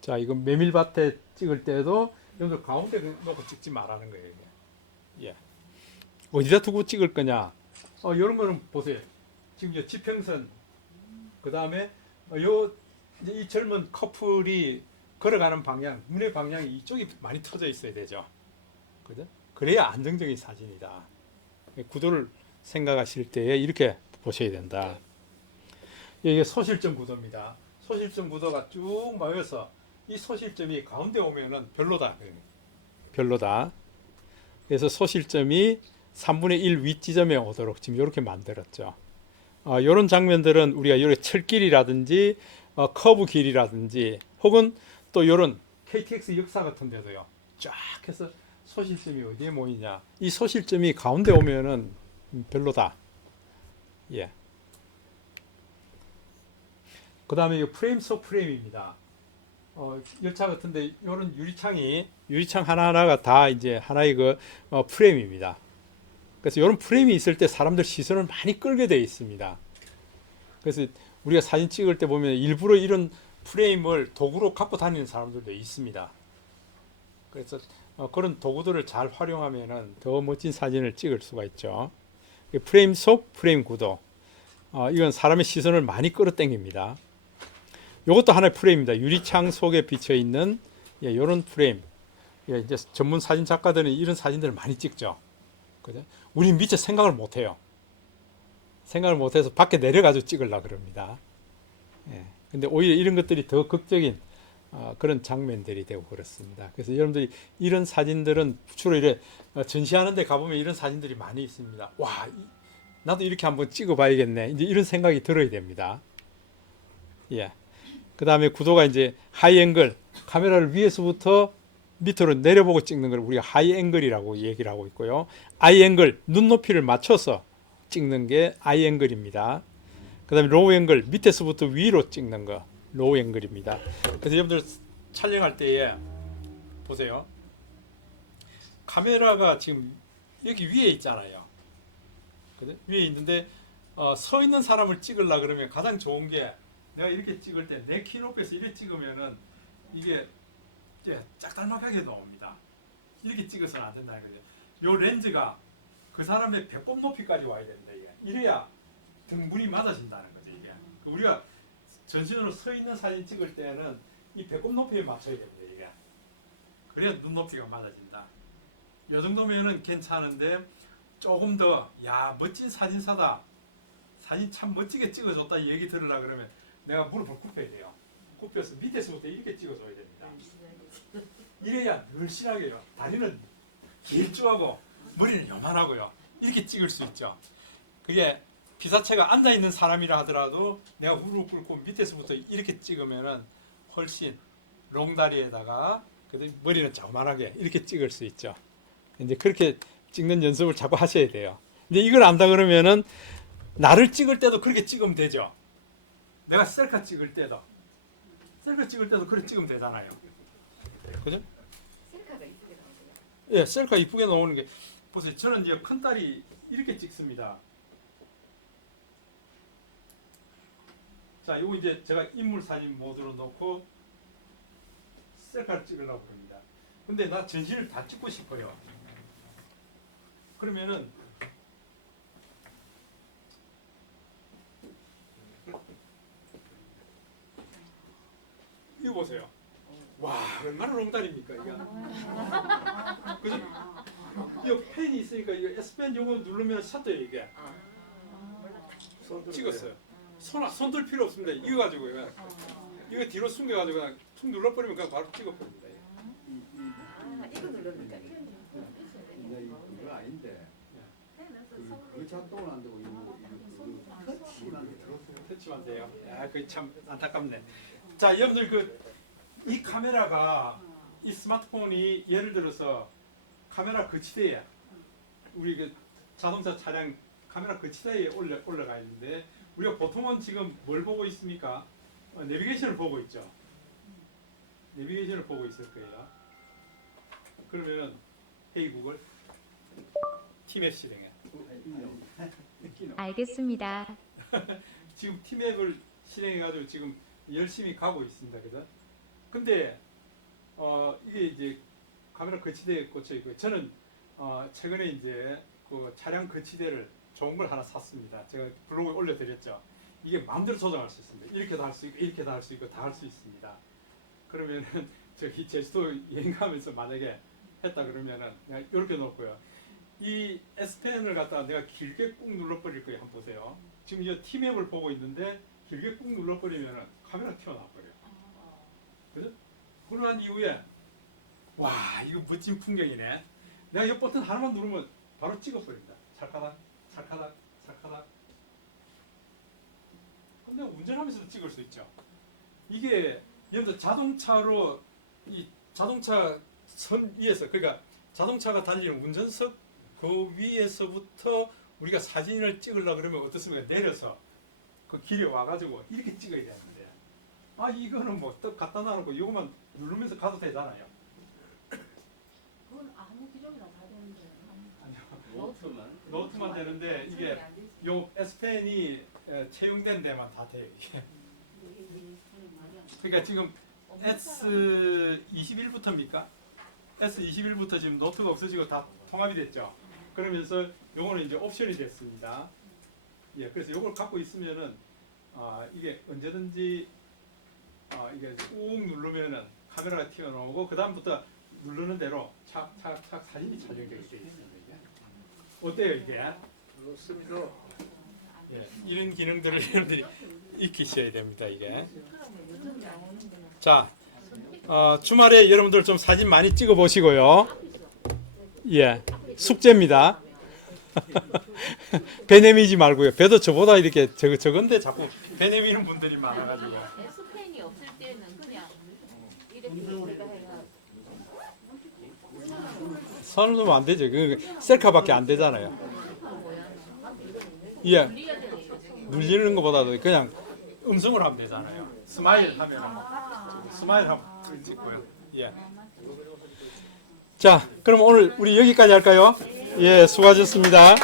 자, 이거 메밀밭에 찍을 때도 여러분들 가운데 놓고 찍지 말라는 거예요. 예. 어디다 두고 찍을 거냐? 이런 거는 보세요. 지금 지평선, 그 다음에 이 젊은 커플이 걸어가는 방향, 눈의 방향이 이쪽이 많이 터져 있어야 되죠. 그죠? 그래야 안정적인 사진이다. 구도를 생각하실 때에 이렇게 보셔야 된다. 이게 소실점 구도입니다. 소실점 구도가 쭉 모여서 이 소실점이 가운데 오면은 별로다. 별로다. 그래서 소실점이 3분의 1 윗지점에 오도록 지금 이렇게 만들었죠. 이런 장면들은 우리가 이렇게 철길이라든지 커브 길이라든지 혹은 또 이런 KTX 역사 같은 데도요. 쫙 해서 소실점이 어디에 모이냐. 이 소실점이 가운데 오면은 별로다. 예. 그 다음에 이 프레임 속 프레임입니다. 열차 같은데 이런 유리창 하나하나가 다 이제 하나의 프레임입니다. 그래서 이런 프레임이 있을 때 사람들 시선을 많이 끌게 되어 있습니다. 그래서 우리가 사진 찍을 때 보면 일부러 이런 프레임을 도구로 갖고 다니는 사람들도 있습니다. 그래서 그런 도구들을 잘 활용하면은 더 멋진 사진을 찍을 수가 있죠. 프레임 속 프레임 구도. 이건 사람의 시선을 많이 끌어당깁니다. 이것도 하나의 프레임입니다. 유리창 속에 비쳐 있는 이런 프레임. 이제 전문 사진 작가들은 이런 사진들을 많이 찍죠. 그죠? 우리는 미처 생각을 못 해요. 생각을 못 해서 밖에 내려가지고 찍으려고 그럽니다. 근데 오히려 이런 것들이 더 극적인 그런 장면들이 되고 그렇습니다. 그래서 여러분들이 이런 사진들은 주로 이래 전시하는 데 가보면 이런 사진들이 많이 있습니다. 와, 나도 이렇게 한번 찍어봐야겠네. 이제 이런 생각이 들어야 됩니다. 예. 그 다음에 구도가 이제 하이 앵글, 카메라를 위에서부터 밑으로 내려보고 찍는 걸 우리가 하이 앵글이라고 얘기를 하고 있고요. 아이 앵글, 눈높이를 맞춰서 찍는 게 아이 앵글입니다. 그 다음에 로우 앵글, 밑에서부터 위로 찍는 거 로우 앵글입니다. 그래서 여러분들 촬영할 때에 보세요. 카메라가 지금 여기 위에 있잖아요. 그죠? 위에 있는데 서 있는 사람을 찍으려 그러면 가장 좋은 게 내가 이렇게 찍을 때 내 키 높이에서 이렇게 찍으면은 이게 짝달막하게 나옵니다. 이렇게 찍어서는 안 된다는 거죠. 요 렌즈가 그 사람의 배꼽 높이까지 와야 된다. 이게. 이래야 등분이 맞아진다는 거죠. 이게. 우리가 전신으로 서 있는 사진 찍을 때는 이 배꼽 높이에 맞춰야 됩니다. 이게. 그래야 눈높이가 맞아진다. 요 정도면은 괜찮은데 조금 더 멋진 사진사다. 사진 참 멋지게 찍어줬다 이 얘기 들으려 그러면 내가 무릎을 굽혀야 돼요. 굽혀서 밑에서부터 이렇게 찍어줘야 됩니다. 이래야 늘씬하게요. 다리는 길쭉하고 머리는 요만하고요. 이렇게 찍을 수 있죠. 그게 피사체가 앉아있는 사람이라 하더라도 내가 무릎 꿇고 밑에서부터 이렇게 찍으면은 훨씬 롱다리에다가 머리는 조그만하게 이렇게 찍을 수 있죠. 이제 그렇게 찍는 연습을 자꾸 하셔야 돼요. 근데 이걸 안다 그러면은 나를 찍을 때도 그렇게 찍으면 되죠. 내가 셀카 찍을 때도 그렇게 찍으면 되잖아요. 그죠? 셀카가 이쁘게 나오네요. 예, 셀카 이쁘게 나오는 게 보세요. 저는 이제 큰 딸이 이렇게 찍습니다. 자, 요거 이제 제가 인물 사진 모드로 놓고 셀카를 찍으려고 합니다. 근데 나 전신을 다 찍고 싶어요. 그러면은 이거 보세요. 와, 얼마나 롱다리입니까 이거. 그죠? 이 펜이 있으니까 이거 S펜 요거 누르면 셔터요 이게. 찍었어요. 손들 필요 없습니다. 이거 가지고 이거 뒤로 숨겨가지고 그냥 툭 눌러버리면 그냥 바로 찍어버립니다. 이거 누릅니까? 이거 아닌데. 그 작동은 안 되고 이거 터치만 안 돼. 터치만 돼요. 그 참 안타깝네. 자, 여러분들 이 카메라가 이 스마트폰이 예를 들어서 카메라 거치대에 우리 자동차 차량 카메라 거치대에 올라가 있는데 우리가 보통은 지금 뭘 보고 있습니까? 내비게이션을 보고 있죠. 내비게이션을 보고 있을 거예요. 그러면은 헤이 구글 티맵 실행해. 알겠습니다. 지금 티맵을 실행해가지고 지금 열심히 가고 있습니다. 그죠? 근데 이게 이제 카메라 거치대에 꽂혀 있고 저는 최근에 이제 그 차량 거치대를 좋은 걸 하나 샀습니다. 제가 블로그에 올려드렸죠. 이게 마음대로 조정할 수 있습니다. 이렇게도 할 수 있고 이렇게도 할 수 있고 다 할 수 있습니다. 그러면은 저기 제주도 여행 가면서 만약에 했다 그러면은 그냥 이렇게 놓고요. 이 S펜을 갖다가 내가 길게 꾹 눌러버릴 거예요. 한번 보세요. 지금 이 티맵을 보고 있는데 길게 꾹 눌러버리면은 카메라 튀어나와 버려요. 그죠? 그러한 이후에 와, 이거 멋진 풍경이네. 내가 이 버튼 하나만 누르면 바로 찍어버립니다. 찰카닥 찰카닥 찰카닥. 근데 운전하면서도 찍을 수 있죠. 이게 예를 들어 자동차로 이 자동차 선 위에서 그러니까 자동차가 달리는 운전석 그 위에서부터 우리가 사진을 찍으려고 그러면 어떻습니까? 내려서 그 길에 와가지고 이렇게 찍어야 되는데 이거는 뭐 떡 갖다 놔놓고 이거만 누르면서 가도 되잖아요. 그건 아무 기종이나 다 되는데. 아니요. 노트만 되는데 이게 요 S펜이 채용된 데만 다 돼요. 이게. 그러니까 지금 S21부터입니까? S21부터 지금 노트가 없어지고 다 통합이 됐죠. 그러면서 요거는 이제 옵션이 됐습니다. 예, 그래서 요걸 갖고 있으면은 이게 언제든지 이게 꾹 누르면은 카메라가 튀어나오고 그 다음부터 누르는 대로 착착착 사진이 촬영되게 돼 있습니다. 어때요 이게? 그렇습니다. 예, 이런 기능들을 여러분들이 익히셔야 됩니다. 이게. 자, 주말에 여러분들 좀 사진 많이 찍어 보시고요. 예, 숙제입니다. 배 내미지 말고요. 배도 저보다 이렇게 적은데 자꾸 배 내미는 분들이 많아가지고. 스펜이 없을 때는 그냥 이렇게 우리가 해가 손을 놓으면 안 되죠. 그 셀카밖에 안 되잖아요. 예, 눌리는 것보다도 그냥 음성을 하면 되잖아요. 스마일 하면 스마일 하면 찍고요. 예. 자, 그럼 오늘 우리 여기까지 할까요? 예, 수고하셨습니다.